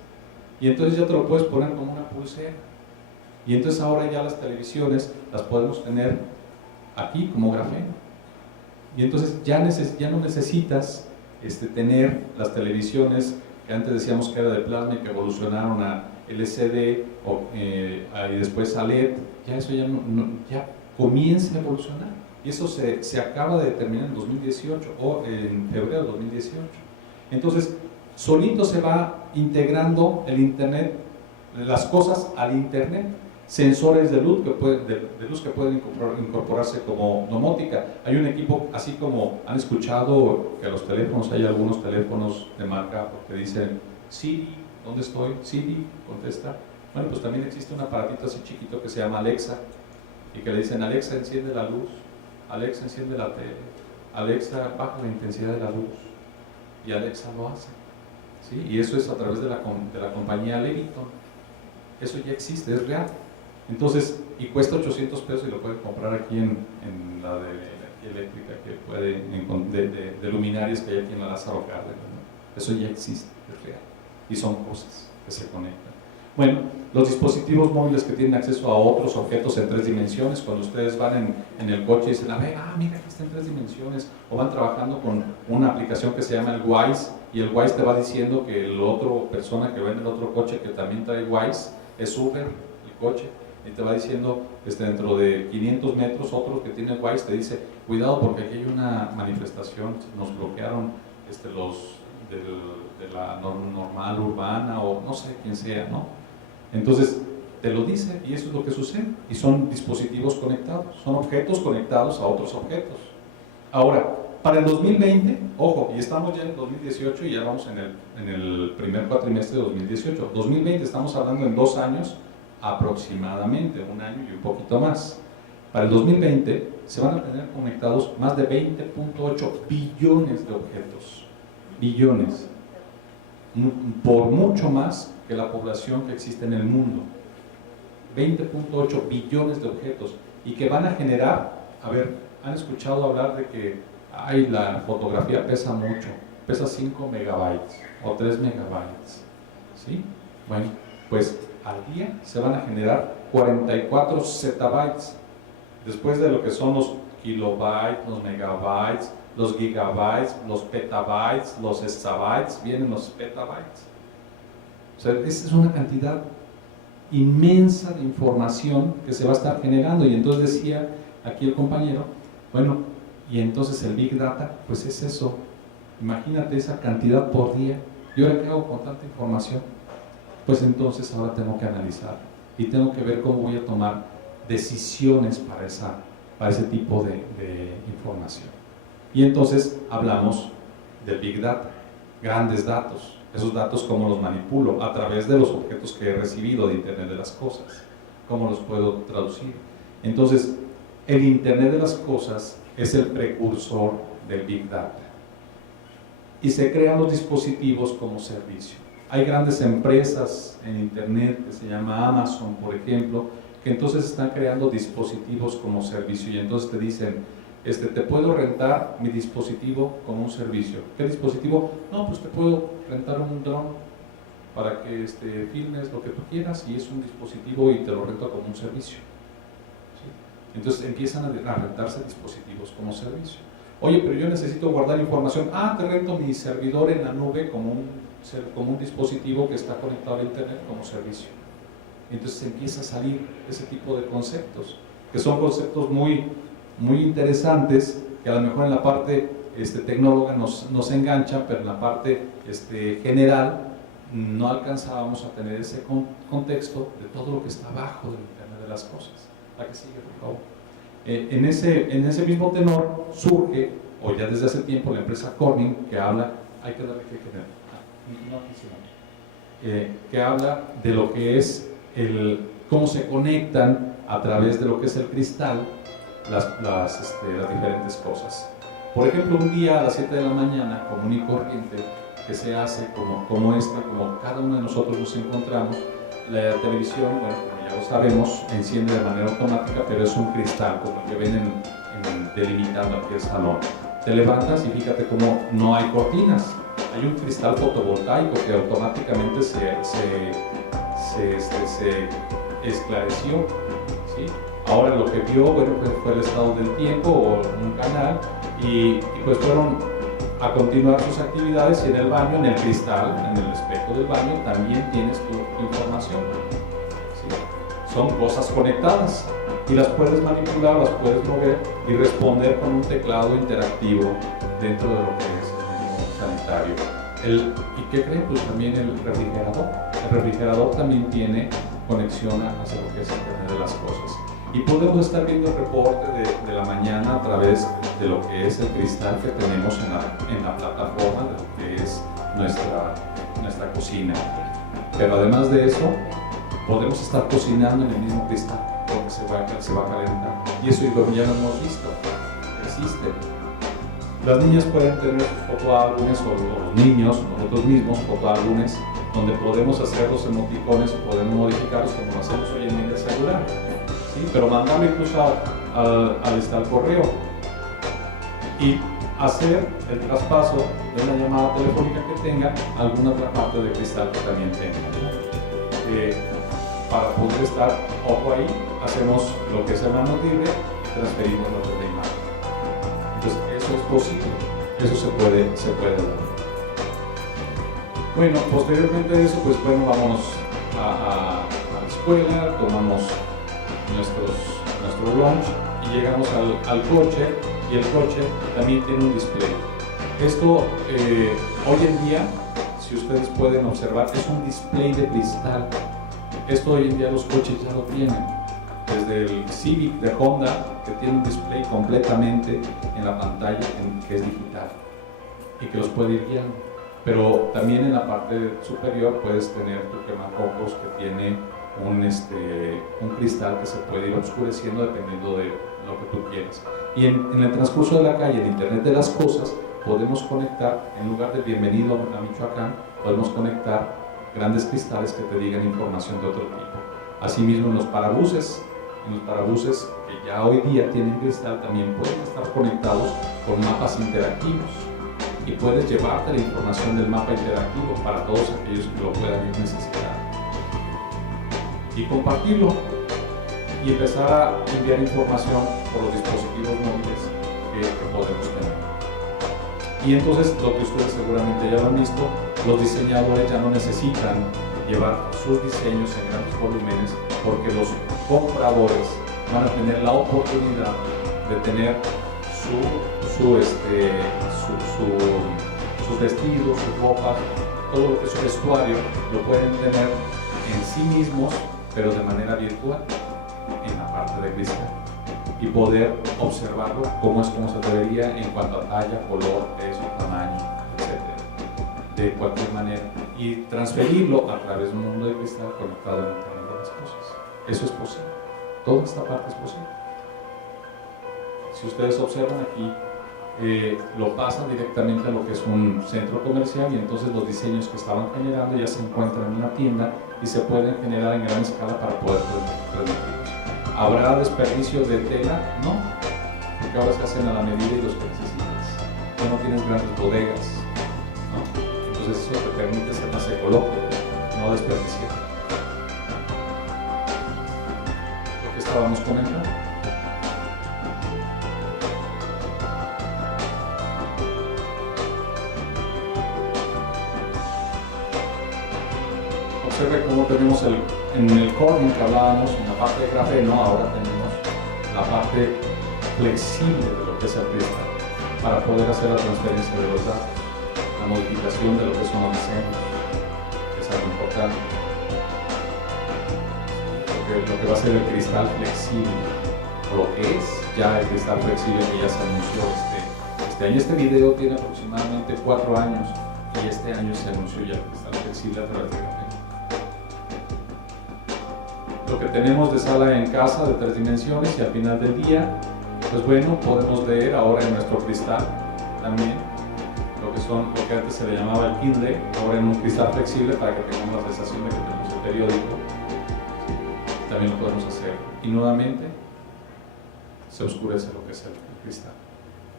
y entonces ya te lo puedes poner como una pulsera, y entonces ahora ya las televisiones las podemos tener aquí como grafeno, y entonces ya no necesitas tener las televisiones que antes decíamos que era de plasma y que evolucionaron a LCD y después a LED, ya eso ya comienza a evolucionar, y eso se acaba de determinar en 2018 o en febrero de 2018. Entonces, solito se va integrando el Internet, las cosas al Internet, sensores de luz que pueden incorporarse como domótica. Hay un equipo, así como han escuchado que a los teléfonos, hay algunos teléfonos de marca que dicen Siri, ¿dónde estoy? Siri, contesta. Bueno, pues también existe un aparatito así chiquito que se llama Alexa, y que le dicen, Alexa, enciende la luz, Alexa, enciende la tele, Alexa, baja la intensidad de la luz. y Alexa lo hace, ¿sí? Y eso es a través de la compañía Leviton. Eso ya existe, es real. Entonces, y cuesta 800 pesos y lo pueden comprar aquí en la de energía eléctrica que puede, de luminarias que hay aquí en la Lázaro Cárdenas, ¿no? Eso ya existe, es real. Y son cosas que se conectan. Bueno, los dispositivos móviles que tienen acceso a otros objetos en 3 dimensiones, cuando ustedes van en el coche y dicen, a ver, mira, aquí está en 3 dimensiones, o van trabajando con una aplicación que se llama el Waze, y el Waze te va diciendo que la otra persona que va en el otro coche que también trae Waze es Uber, el coche, y te va diciendo, dentro de 500 metros, otro que tiene Waze te dice, cuidado porque aquí hay una manifestación, nos bloquearon los de la normal urbana, o no sé quién sea, ¿no? Entonces, te lo dice y eso es lo que sucede. Y son dispositivos conectados, son objetos conectados a otros objetos. Ahora, para el 2020, ojo, y estamos ya en el 2018 y ya vamos en el primer cuatrimestre de 2018. 2020 estamos hablando en 2 años aproximadamente, 1 año y un poquito más. Para el 2020 se van a tener conectados más de 20.8 billones de objetos. Billones. Por mucho más que la población que existe en el mundo. 20.8 billones de objetos y que van a generar, a ver, ¿han escuchado hablar de que la fotografía pesa mucho? Pesa 5 megabytes o 3 megabytes, ¿sí? Bueno, pues al día se van a generar 44 zettabytes, después de lo que son los kilobytes, los megabytes, los gigabytes, los petabytes, los exabytes, vienen los petabytes. O sea, esa es una cantidad inmensa de información que se va a estar generando. Y entonces decía aquí el compañero, bueno, y entonces el Big Data, pues es eso. Imagínate esa cantidad por día. ¿Y ahora qué hago con tanta información? Pues entonces ahora tengo que analizar y tengo que ver cómo voy a tomar decisiones para ese tipo de información. Y entonces hablamos del Big Data, grandes datos. Esos datos, ¿cómo los manipulo? A través de los objetos que he recibido de Internet de las Cosas. ¿Cómo los puedo traducir? Entonces, el Internet de las Cosas es el precursor del Big Data. Y se crean los dispositivos como servicio. Hay grandes empresas en Internet que se llama Amazon, por ejemplo, que entonces están creando dispositivos como servicio y entonces te dicen, te puedo rentar mi dispositivo como un servicio. ¿Qué dispositivo? No, pues te puedo rentar un dron para que filmes lo que tú quieras y es un dispositivo y te lo rento como un servicio. ¿Sí? Entonces empiezan a rentarse dispositivos como servicio. Oye, pero yo necesito guardar información. Te rento mi servidor en la nube como un dispositivo que está conectado a Internet como servicio. Entonces empieza a salir ese tipo de conceptos, que son conceptos muy interesantes, que a lo mejor en la parte tecnóloga nos enganchan, pero en la parte general no alcanzábamos a tener ese contexto de todo lo que está abajo del Internet de las Cosas. ¿A qué sigue, por favor? En ese mismo tenor surge, o ya desde hace tiempo, la empresa Corning, que habla, que habla de lo que es cómo se conectan a través de lo que es el cristal las diferentes cosas. Por ejemplo, un día a las 7 de la mañana, común y corriente, que se hace como cada uno de nosotros nos encontramos, la televisión, bueno, como ya lo sabemos, enciende de manera automática, pero es un cristal, como el que ven delimitando aquí el salón. Te levantas y fíjate cómo no hay cortinas, hay un cristal fotovoltaico que automáticamente se esclareció, ¿sí? Ahora lo que vio, bueno, pues fue el estado del tiempo o un canal y pues fueron a continuar sus actividades y en el baño, en el cristal, en el espejo del baño también tienes tu información, ¿sí? Son cosas conectadas y las puedes manipular, las puedes mover y responder con un teclado interactivo dentro de lo que es el mismo sanitario. ¿Y qué creen? Pues también el refrigerador. El refrigerador también tiene conexión hacia lo que es el Internet de las Cosas. Y podemos estar viendo el reporte de la mañana a través de lo que es el cristal que tenemos en la plataforma de lo que es nuestra cocina. Pero además de eso, podemos estar cocinando en el mismo cristal porque se va a calentar. Y eso ya lo hemos visto, existe. Las niñas pueden tener fotoálbumes o los niños, nosotros mismos, fotoálbumes donde podemos hacer los emoticones, podemos modificarlos como lo hacemos hoy en día en el celular, ¿sí? Pero mandarlo incluso al correo y hacer el traspaso de una llamada telefónica que tenga alguna otra parte de cristal que también tenga. Para poder estar, ojo ahí, hacemos lo que es el mano libre y transferimos lo de la imagen. Entonces eso es posible, eso se puede dar. Bueno, posteriormente a eso, pues bueno, vamos a la escuela, tomamos nuestro lunch y llegamos al coche, y el coche también tiene un display. Esto hoy en día, si ustedes pueden observar, es un display de cristal. Esto hoy en día los coches ya lo tienen. Desde el Civic de Honda, que tiene un display completamente en la pantalla que es digital y que los puede ir guiando. Pero también en la parte superior puedes tener tu quemafocos que tiene un cristal que se puede ir oscureciendo dependiendo de lo que tú quieras. Y en el transcurso de la calle, en Internet de las Cosas, podemos conectar, en lugar de bienvenido a Michoacán, podemos conectar grandes cristales que te digan información de otro tipo. Asimismo, en los parabuses que ya hoy día tienen cristal, también pueden estar conectados con mapas interactivos y puedes llevarte la información del mapa interactivo para todos aquellos que lo puedan necesitar y compartirlo y empezar a enviar información por los dispositivos móviles que podemos tener. Y entonces, lo que ustedes seguramente ya lo han visto, los diseñadores ya no necesitan llevar sus diseños en grandes volúmenes porque los compradores van a tener la oportunidad de tener sus vestidos, sus ropas, todo lo que es su vestuario, lo pueden tener en sí mismos, pero de manera virtual, en la parte de cristal, y poder observarlo como se debería en cuanto a talla, color, peso, tamaño, etc. De cualquier manera, y transferirlo a través de un mundo de cristal conectado a Internet de las Cosas. Eso es posible. Toda esta parte es posible. Si ustedes observan aquí, lo pasan directamente a lo que es un centro comercial y entonces los diseños que estaban generando ya se encuentran en una tienda y se pueden generar en gran escala para poder transmitirlos. ¿Habrá desperdicio de tela? No, porque ahora se hacen a la medida y los que necesitas. Tú no tienes grandes bodegas, ¿no? Entonces eso te permite ser más ecológico, no desperdiciar. Lo que estábamos comentando. Observe cómo tenemos en el Corning que hablábamos, en la parte de grafeno, ahora tenemos la parte flexible de lo que es el cristal para poder hacer la transferencia de los datos, la modificación de lo que son los diseños, que es algo importante. Porque lo que va a ser el cristal flexible, o lo que es ya el cristal flexible que ya se anunció este año. Este video tiene aproximadamente 4 años y este año se anunció ya el cristal flexible a través de grafeno. Lo que tenemos de sala en casa de 3 dimensiones y al final del día, pues bueno, podemos leer ahora en nuestro cristal también lo que antes se le llamaba el Kindle, ahora en un cristal flexible para que tengamos la sensación de que tenemos el periódico. También lo podemos hacer. Y nuevamente se oscurece lo que es el cristal.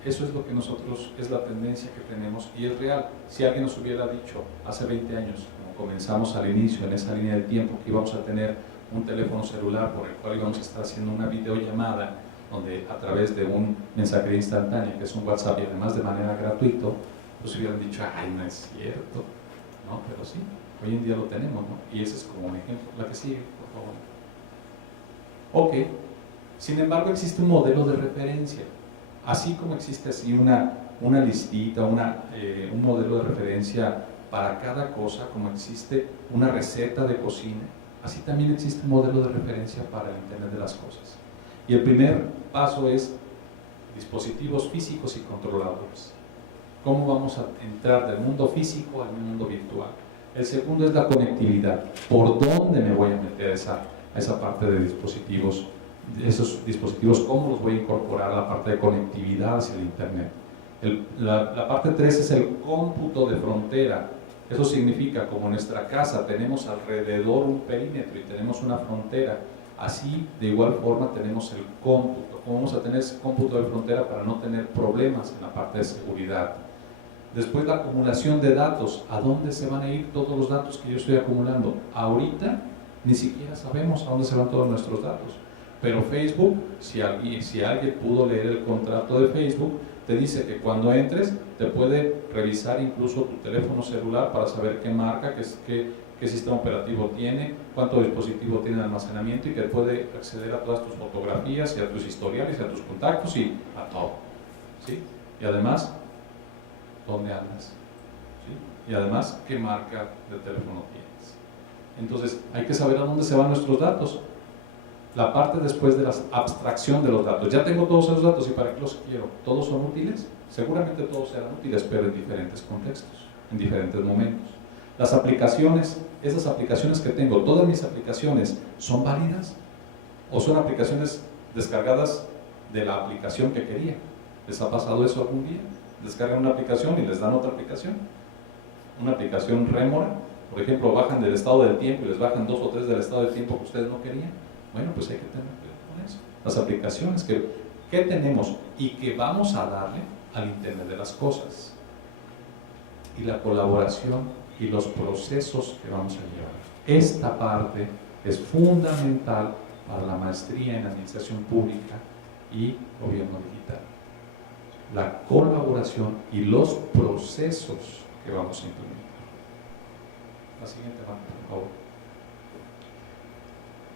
Eso es lo que nosotros, es la tendencia que tenemos y es real. Si alguien nos hubiera dicho hace 20 años, como comenzamos al inicio en esa línea de tiempo, que íbamos a tener un teléfono celular por el cual íbamos a estar haciendo una videollamada donde a través de un mensajería instantánea, que es un WhatsApp y además de manera gratuita, pues hubieran dicho, ay, no es cierto, ¿no? Pero sí, hoy en día lo tenemos, ¿no? Y ese es como un ejemplo. La que sigue, por favor. Ok, sin embargo existe un modelo de referencia, así como existe así una listita, un modelo de referencia para cada cosa, como existe una receta de cocina, así también existe un modelo de referencia para el Internet de las Cosas. Y el primer paso es dispositivos físicos y controladores. ¿Cómo vamos a entrar del mundo físico al mundo virtual? El segundo es la conectividad. ¿Por dónde me voy a meter a esa parte de dispositivos? Esos dispositivos, ¿cómo los voy a incorporar a la parte de conectividad hacia el Internet? La parte 3 es el cómputo de frontera. Eso significa, como en nuestra casa tenemos alrededor un perímetro y tenemos una frontera, así de igual forma tenemos el cómputo. ¿Cómo vamos a tener ese cómputo de frontera para no tener problemas en la parte de seguridad? Después, la acumulación de datos. ¿A dónde se van a ir todos los datos que yo estoy acumulando? Ahorita ni siquiera sabemos a dónde se van todos nuestros datos. Pero Facebook, si alguien pudo leer el contrato de Facebook, te dice que cuando entres te puede revisar incluso tu teléfono celular para saber qué marca, qué sistema operativo tiene, cuánto dispositivo tiene de almacenamiento, y que puede acceder a todas tus fotografías y a tus historiales y a tus contactos y a todo, ¿sí? Y además, ¿dónde andas? ¿Sí? Y además, ¿qué marca de teléfono tienes? Entonces, hay que saber a dónde se van nuestros datos. La parte después de la abstracción de los datos. Ya tengo todos esos datos, ¿y para qué los quiero? ¿Todos son útiles? Seguramente todos serán útiles, pero en diferentes contextos, en diferentes momentos. Las aplicaciones, esas aplicaciones que tengo, todas mis aplicaciones, ¿son válidas? ¿O son aplicaciones descargadas de la aplicación que quería? ¿Les ha pasado eso algún día? Descargan una aplicación y les dan otra aplicación. Una aplicación rémora, por ejemplo, bajan del estado del tiempo y les bajan 2 o 3 del estado del tiempo que ustedes no querían. Bueno, pues hay que tener cuidado con eso. Las aplicaciones que tenemos y que vamos a darle al Internet de las cosas. Y la colaboración y los procesos que vamos a llevar. Esta parte es fundamental para la maestría en Administración Pública y Gobierno Digital. La colaboración y los procesos que vamos a implementar. La siguiente parte, por favor.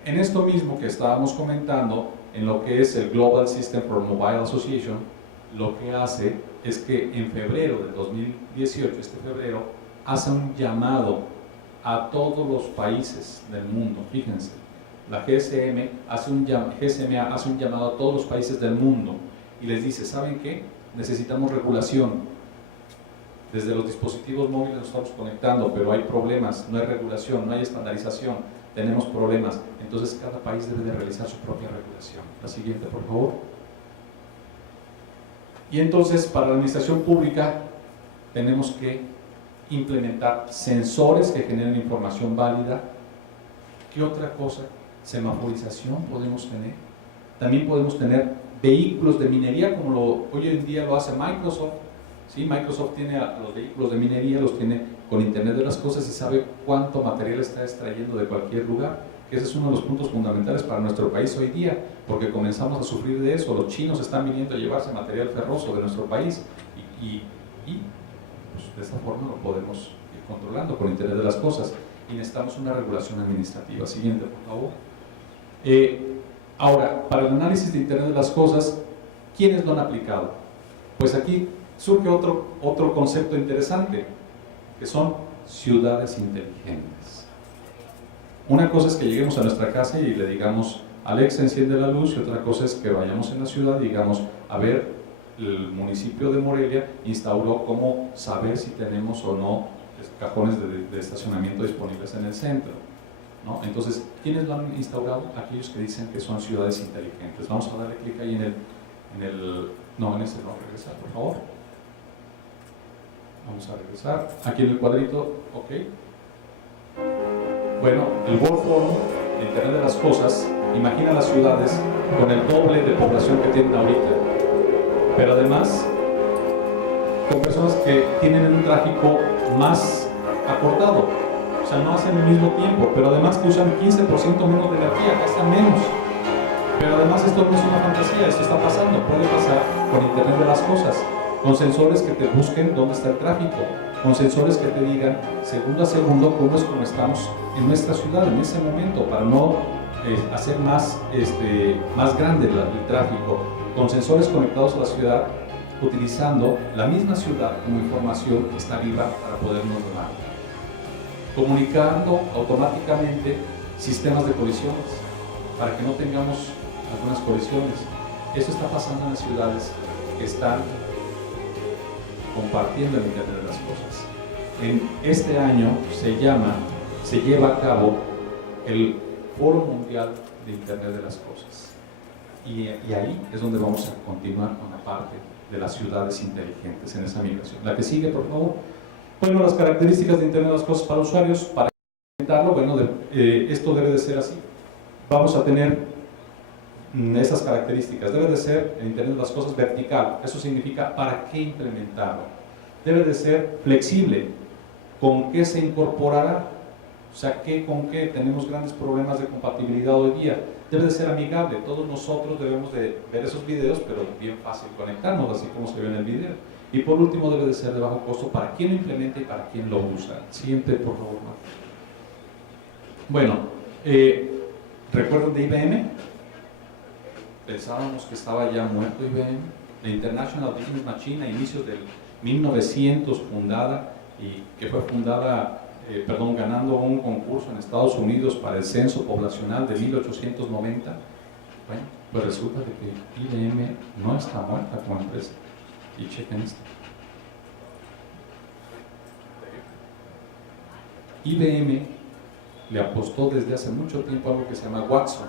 En esto mismo que estábamos comentando, en lo que es el Global System for Mobile Association, lo que hace es que en febrero de 2018, este febrero, hace un llamado a todos los países del mundo. Fíjense, la GSMA hace un llamado a todos los países del mundo y les dice, ¿saben qué? Necesitamos regulación. Desde los dispositivos móviles nos estamos conectando, pero hay problemas, no hay regulación, no hay estandarización, tenemos problemas. Entonces cada país debe de realizar su propia regulación. La siguiente, por favor. Y entonces, para la administración pública tenemos que implementar sensores que generen información válida. ¿Qué otra cosa? Semaforización podemos tener. También podemos tener vehículos de minería, como hoy en día lo hace Microsoft. ¿Sí? Microsoft tiene a los vehículos de minería, los tiene con Internet de las cosas y sabe cuánto material está extrayendo de cualquier lugar. Que ese es uno de los puntos fundamentales para nuestro país hoy día, porque comenzamos a sufrir de eso. Los chinos están viniendo a llevarse material ferroso de nuestro país y pues, de esta forma lo podemos ir controlando con Internet de las cosas. Y necesitamos una regulación administrativa. Siguiente, por favor. Ahora, para el análisis de Internet de las cosas, ¿quiénes lo han aplicado? Pues aquí surge otro concepto interesante, que son ciudades inteligentes. Una cosa es que lleguemos a nuestra casa y le digamos, Alexa, enciende la luz, y otra cosa es que vayamos en la ciudad y digamos, a ver, el municipio de Morelia instauró cómo saber si tenemos o no cajones de estacionamiento disponibles en el centro, ¿no? Entonces, ¿quiénes lo han instaurado? Aquellos que dicen que son ciudades inteligentes. Vamos a darle clic ahí no, regresar, por favor. Vamos a regresar. Aquí en el cuadrito, ok. Bueno, el World Forum de Internet de las Cosas imagina las ciudades con el doble de población que tienen ahorita, pero además con personas que tienen un tráfico más acortado, o sea, no hacen el mismo tiempo, pero además que usan 15% menos de energía, gastan menos. Pero además esto no es una fantasía, esto está pasando, puede pasar con Internet de las Cosas, con sensores que te busquen dónde está el tráfico, con sensores que te digan segundo a segundo cómo estamos en nuestra ciudad en ese momento, para no hacer más grande el tráfico, con sensores conectados a la ciudad, utilizando la misma ciudad como información que está viva para podernos donar, comunicando automáticamente sistemas de colisiones para que no tengamos algunas colisiones. Eso está pasando en las ciudades que están compartiendo el Internet de las Cosas. En este año se lleva a cabo el Foro Mundial de Internet de las Cosas. Y ahí es donde vamos a continuar con la parte de las ciudades inteligentes en esa migración. La que sigue, por favor. Bueno, las características de Internet de las Cosas para usuarios, para implementarlo, bueno, esto debe de ser así. Vamos a tener esas características. Debe de ser el Internet de las Cosas vertical. Eso significa ¿para qué implementarlo? Debe de ser flexible. ¿Con qué se incorporará? O sea, ¿qué con qué? Tenemos grandes problemas de compatibilidad hoy día. Debe de ser amigable. Todos nosotros debemos de ver esos videos, pero bien fácil conectarnos, así como se ve en el video. Y por último, debe de ser de bajo costo para quien lo implementa y para quien lo usa. Siguiente, por favor. Bueno, ¿recuerdan de IBM? Pensábamos que estaba ya muerto IBM. La International Business Machine a inicios del 1900 fundada, y que fue fundada, ganando un concurso en Estados Unidos para el censo poblacional de 1890. Bueno, pues resulta de que IBM no está muerta como empresa. Y chequen esto. IBM le apostó desde hace mucho tiempo a algo que se llama Watson,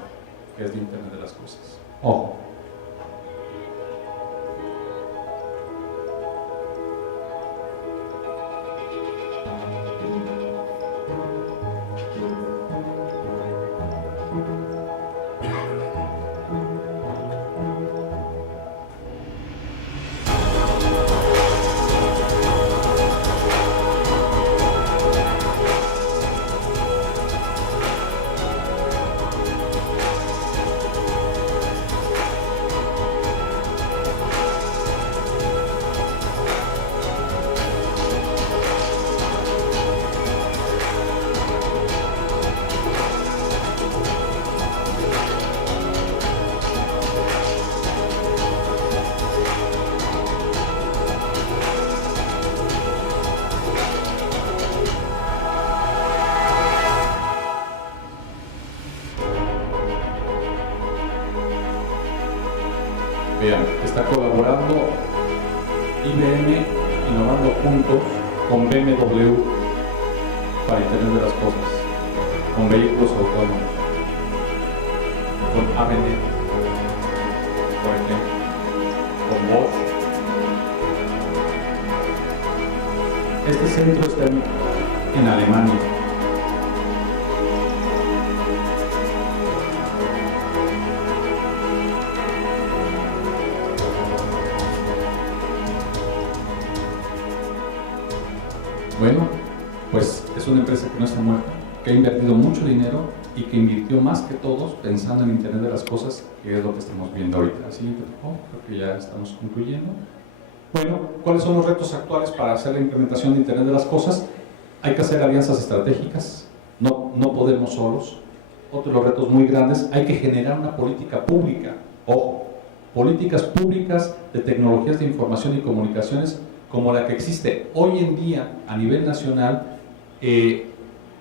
que es de Internet de las Cosas. Ojo. Vean, está colaborando IBM, innovando juntos con BMW para Internet de las Cosas, con vehículos autónomos, con ABD, por ejemplo, con Bosch. Este centro está en Alemania. Bueno, pues es una empresa que no está muerta, que ha invertido mucho dinero y que invirtió más que todos pensando en Internet de las Cosas, que es lo que estamos viendo ahorita. Siguiente, por favor, creo que ya estamos concluyendo. Bueno, ¿cuáles son los retos actuales para hacer la implementación de Internet de las Cosas? Hay que hacer alianzas estratégicas, no podemos solos. Otro de los retos muy grandes, hay que generar una política pública, ojo, políticas públicas de tecnologías de información y comunicaciones como la que existe hoy en día a nivel nacional, que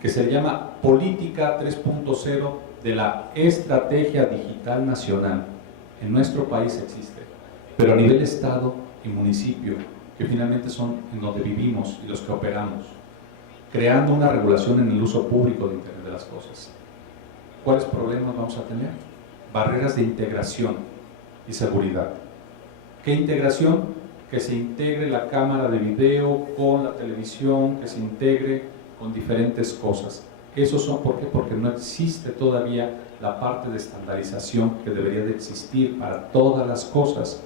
se llama Política 3.0 de la Estrategia Digital Nacional. En nuestro país existe, pero a nivel Estado y municipio, que finalmente son en donde vivimos y los que operamos, creando una regulación en el uso público de Internet de las Cosas. ¿Cuáles problemas vamos a tener? Barreras de integración y seguridad. ¿Qué integración? Que se integre la cámara de video con la televisión, que se integre con diferentes cosas. ¿Esos son por qué? Porque no existe todavía la parte de estandarización que debería de existir para todas las cosas.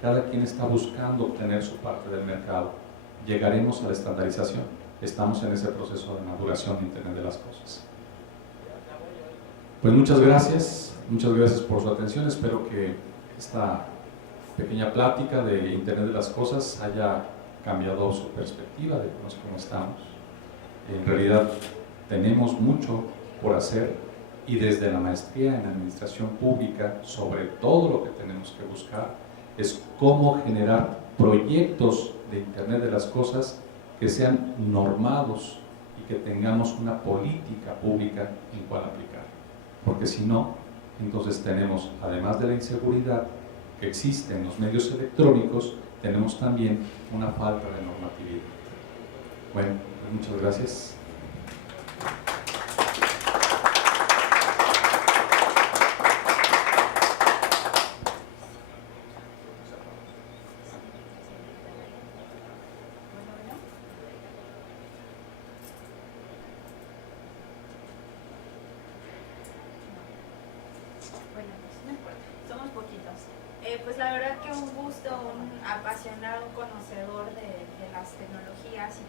Cada quien está buscando obtener su parte del mercado. Llegaremos a la estandarización. Estamos en ese proceso de maduración de Internet de las Cosas. Pues muchas gracias por su atención. Espero que esta pequeña plática de Internet de las Cosas haya cambiado su perspectiva de cómo estamos. En realidad tenemos mucho por hacer, y desde la maestría en Administración Pública, sobre todo lo que tenemos que buscar es cómo generar proyectos de Internet de las Cosas que sean normados y que tengamos una política pública en cual aplicar. Porque si no, entonces tenemos, además de la inseguridad que existe en los medios electrónicos, tenemos también una falta de normatividad. Bueno, pues muchas gracias. la verdad que un gusto, un apasionado, un conocedor de las tecnologías y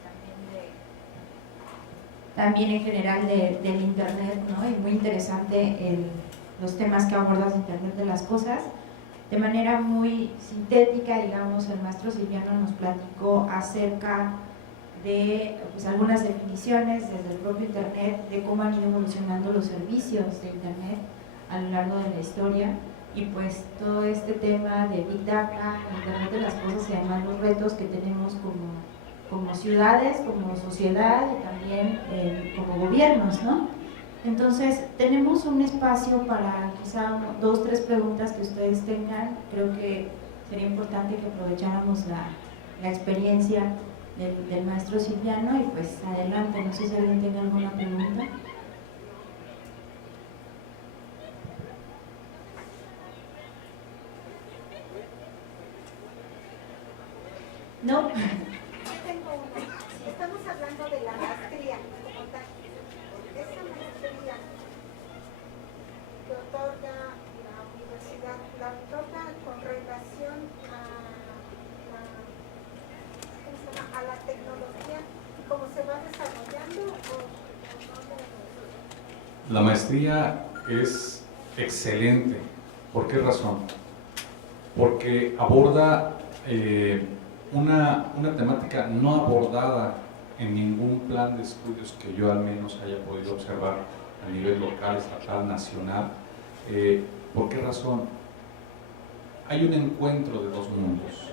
también en general del Internet, ¿no? Y muy interesante los temas que abordas de Internet de las cosas. De manera muy sintética, digamos, el maestro Silviano nos platicó acerca de pues, algunas definiciones desde el propio Internet, de cómo han ido evolucionando los servicios de Internet a lo largo de la historia, y pues todo este tema de Big Data, Internet de las cosas y además los retos que tenemos como ciudades, como sociedad y también como gobiernos, ¿no? Entonces, tenemos un espacio para quizá 2 o 3 preguntas que ustedes tengan. Creo que sería importante que aprovecháramos la experiencia del maestro Silviano y pues adelante, no sé si alguien tiene alguna pregunta. ¿No? Yo tengo uno. Si estamos hablando de la maestría como tal, esa maestría que otorga la universidad, la otorga con relación a la tecnología y cómo se va desarrollando o no. La maestría es excelente. ¿Por qué razón? Porque aborda una temática no abordada en ningún plan de estudios que yo al menos haya podido observar a nivel local, estatal, nacional. ¿Por qué razón? Hay un encuentro de 2 mundos.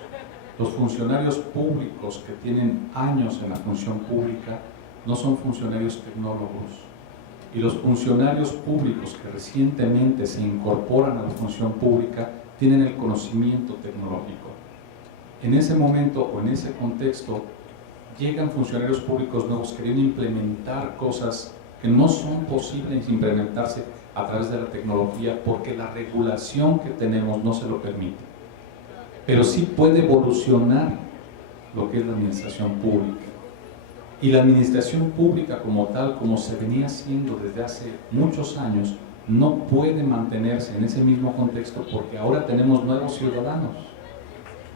Los funcionarios públicos que tienen años en la función pública no son funcionarios tecnólogos, y los funcionarios públicos que recientemente se incorporan a la función pública tienen el conocimiento tecnológico. En ese momento o en ese contexto llegan funcionarios públicos nuevos queriendo implementar cosas que no son posibles implementarse a través de la tecnología porque la regulación que tenemos no se lo permite. Pero sí puede evolucionar lo que es la administración pública. Y la administración pública como tal, como se venía haciendo desde hace muchos años, no puede mantenerse en ese mismo contexto porque ahora tenemos nuevos ciudadanos.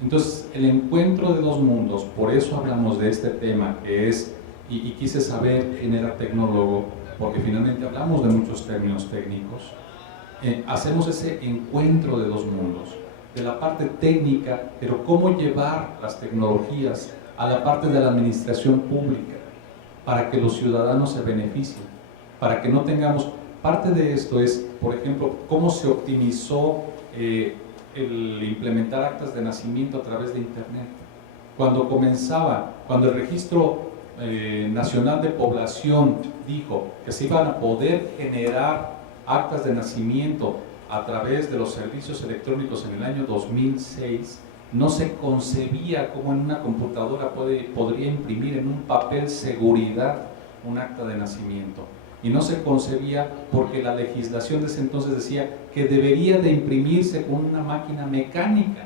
Entonces, el encuentro de 2 mundos, por eso hablamos de este tema que es, y quise saber quién era tecnólogo, porque finalmente hablamos de muchos términos técnicos. Hacemos ese encuentro de 2 mundos, de la parte técnica, pero cómo llevar las tecnologías a la parte de la administración pública para que los ciudadanos se beneficien, para que no tengamos, parte de esto es, por ejemplo, cómo se optimizó el implementar actas de nacimiento a través de Internet. Cuando el Registro Nacional de Población dijo que se iban a poder generar actas de nacimiento a través de los servicios electrónicos en el año 2006, no se concebía cómo en una computadora podría imprimir en un papel seguridad un acta de nacimiento. Y no se concebía porque la legislación de ese entonces decía que debería de imprimirse con una máquina mecánica,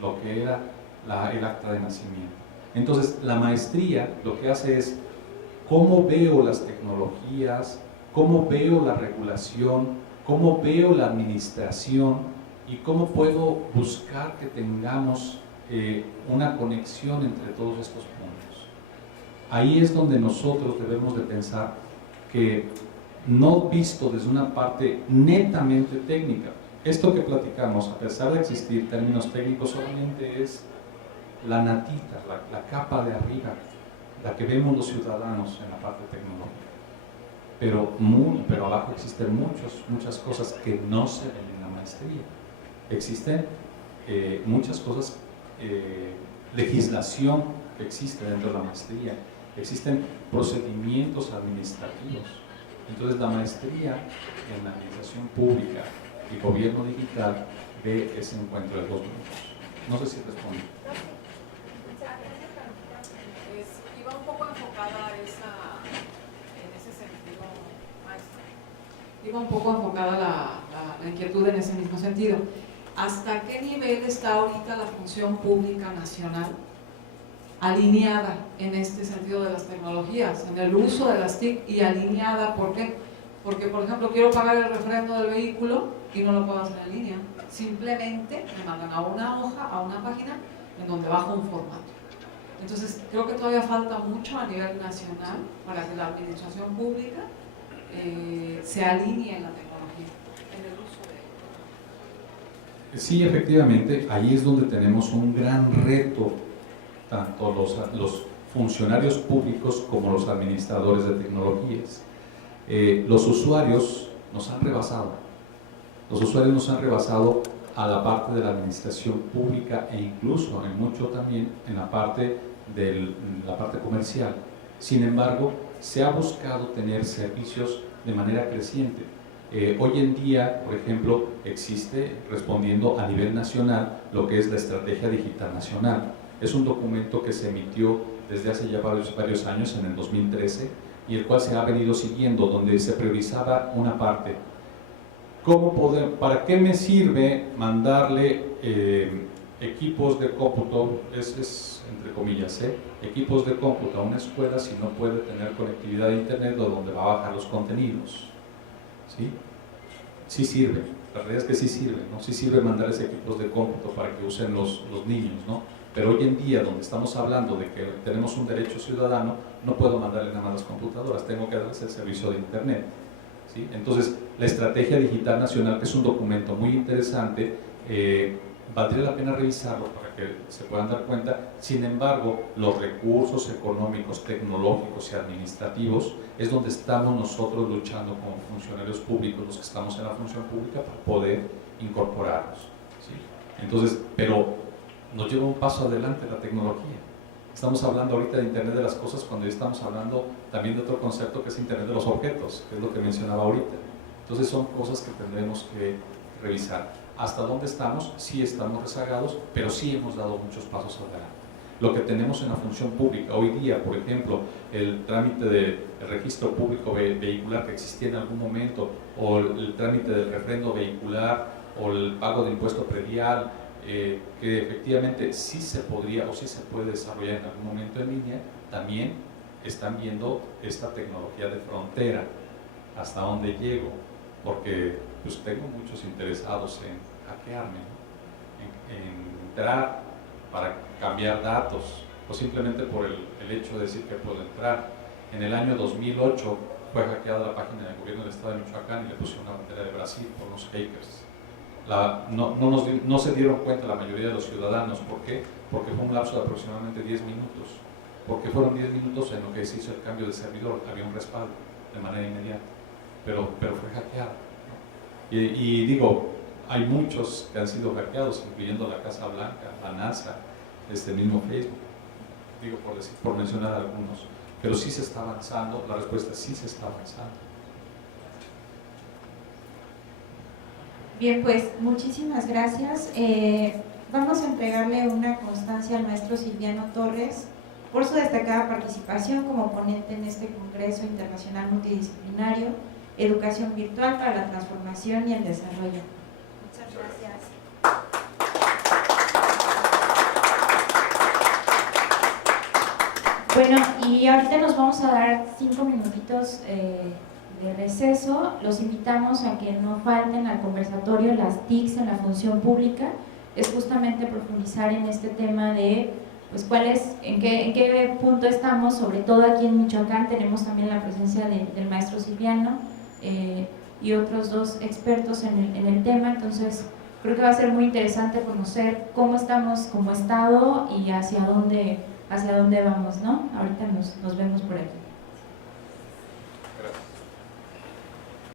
lo que era el acta de nacimiento. Entonces, la maestría lo que hace es cómo veo las tecnologías, cómo veo la regulación, cómo veo la administración y cómo puedo buscar que tengamos una conexión entre todos estos puntos. Ahí es donde nosotros debemos de pensar que no visto desde una parte netamente técnica. Esto que platicamos, a pesar de existir términos técnicos, solamente es la natita, la capa de arriba, la que vemos los ciudadanos en la parte tecnológica. Pero abajo existen muchas cosas que no se ven en la maestría. Existen muchas cosas, legislación que existe dentro de la maestría, existen procedimientos administrativos. Entonces la maestría en la administración pública y gobierno digital ve ese encuentro de 2 mundos. No sé si respondo. Iba un poco enfocada en ese sentido, maestra. Iba un poco enfocada la inquietud en ese mismo sentido. ¿Hasta qué nivel está ahorita la función pública nacional alineada en este sentido de las tecnologías, en el uso de las TIC y alineada? ¿Por qué? Porque, por ejemplo, quiero pagar el refrendo del vehículo y no lo puedo hacer en línea. Simplemente me mandan a una hoja, a una página en donde bajo un formato. Entonces, creo que todavía falta mucho a nivel nacional para que la administración pública se alinee en la tecnología, en el uso de... Sí, efectivamente, ahí es donde tenemos un gran reto, tanto los funcionarios públicos como los administradores de tecnologías. Los usuarios nos han rebasado. Los usuarios nos han rebasado a la parte de la administración pública e incluso en mucho también en la parte comercial. Sin embargo, se ha buscado tener servicios de manera creciente. Hoy en día, por ejemplo, existe, respondiendo a nivel nacional, lo que es la Estrategia Digital Nacional. Es un documento que se emitió desde hace ya varios años, en el 2013, y el cual se ha venido siguiendo, donde se priorizaba una parte. ¿Para qué me sirve mandarle equipos de cómputo, es entre comillas, equipos de cómputo a una escuela si no puede tener conectividad a internet o donde va a bajar los contenidos? ¿Sí? Sí sirve, la realidad es que sí sirve, ¿no? Sí sirve mandarles equipos de cómputo para que usen los niños, ¿no? Pero hoy en día, donde estamos hablando de que tenemos un derecho ciudadano, no puedo mandarle nada más las computadoras, tengo que darles el servicio de internet, ¿sí? Entonces, la Estrategia Digital Nacional, que es un documento muy interesante, valdría la pena revisarlo para que se puedan dar cuenta. Sin embargo, los recursos económicos, tecnológicos y administrativos es donde estamos nosotros luchando como funcionarios públicos, los que estamos en la función pública, para poder incorporarlos, ¿sí? Entonces, pero nos lleva un paso adelante la tecnología. Estamos hablando ahorita de Internet de las Cosas cuando ya estamos hablando también de otro concepto que es Internet de los Objetos, que es lo que mencionaba ahorita. Entonces son cosas que tendremos que revisar. ¿Hasta dónde estamos? Sí estamos rezagados, pero sí hemos dado muchos pasos adelante. Lo que tenemos en la función pública hoy día, por ejemplo, el trámite del registro público vehicular que existía en algún momento, o el trámite del refrendo vehicular, o el pago de impuesto predial, que efectivamente sí se podría o sí se puede desarrollar en algún momento en línea, también están viendo esta tecnología de frontera, hasta dónde llego, porque pues tengo muchos interesados en hackearme, ¿no? en entrar para cambiar datos, o simplemente por el hecho de decir que puedo entrar. En el año 2008 fue hackeada la página del gobierno del estado de Michoacán y le pusieron una bandera de Brasil por unos hackers. No se dieron cuenta la mayoría de los ciudadanos. ¿Por qué? Porque fue un lapso de aproximadamente 10 minutos. Porque fueron 10 minutos en lo que se hizo el cambio de servidor, había un respaldo de manera inmediata, pero fue hackeado, ¿no? Y digo, hay muchos que han sido hackeados, incluyendo la Casa Blanca, la NASA, mismo Facebook, digo por mencionar algunos, pero sí se está avanzando, la respuesta es sí se está avanzando. Bien, pues muchísimas gracias. Vamos a entregarle una constancia al maestro Silviano Torres por su destacada participación como ponente en este Congreso Internacional Multidisciplinario, Educación Virtual para la Transformación y el Desarrollo. Muchas gracias. Bueno, y ahorita nos vamos a dar 5 minutitos de receso. Los invitamos a que no falten al conversatorio las TICs en la función pública. Es justamente profundizar en este tema de pues en qué punto estamos, sobre todo aquí en Michoacán. Tenemos también la presencia del maestro Silviano y otros 2 expertos en el tema. Entonces creo que va a ser muy interesante conocer cómo estamos como Estado y hacia dónde vamos, ¿no? Ahorita nos vemos por aquí.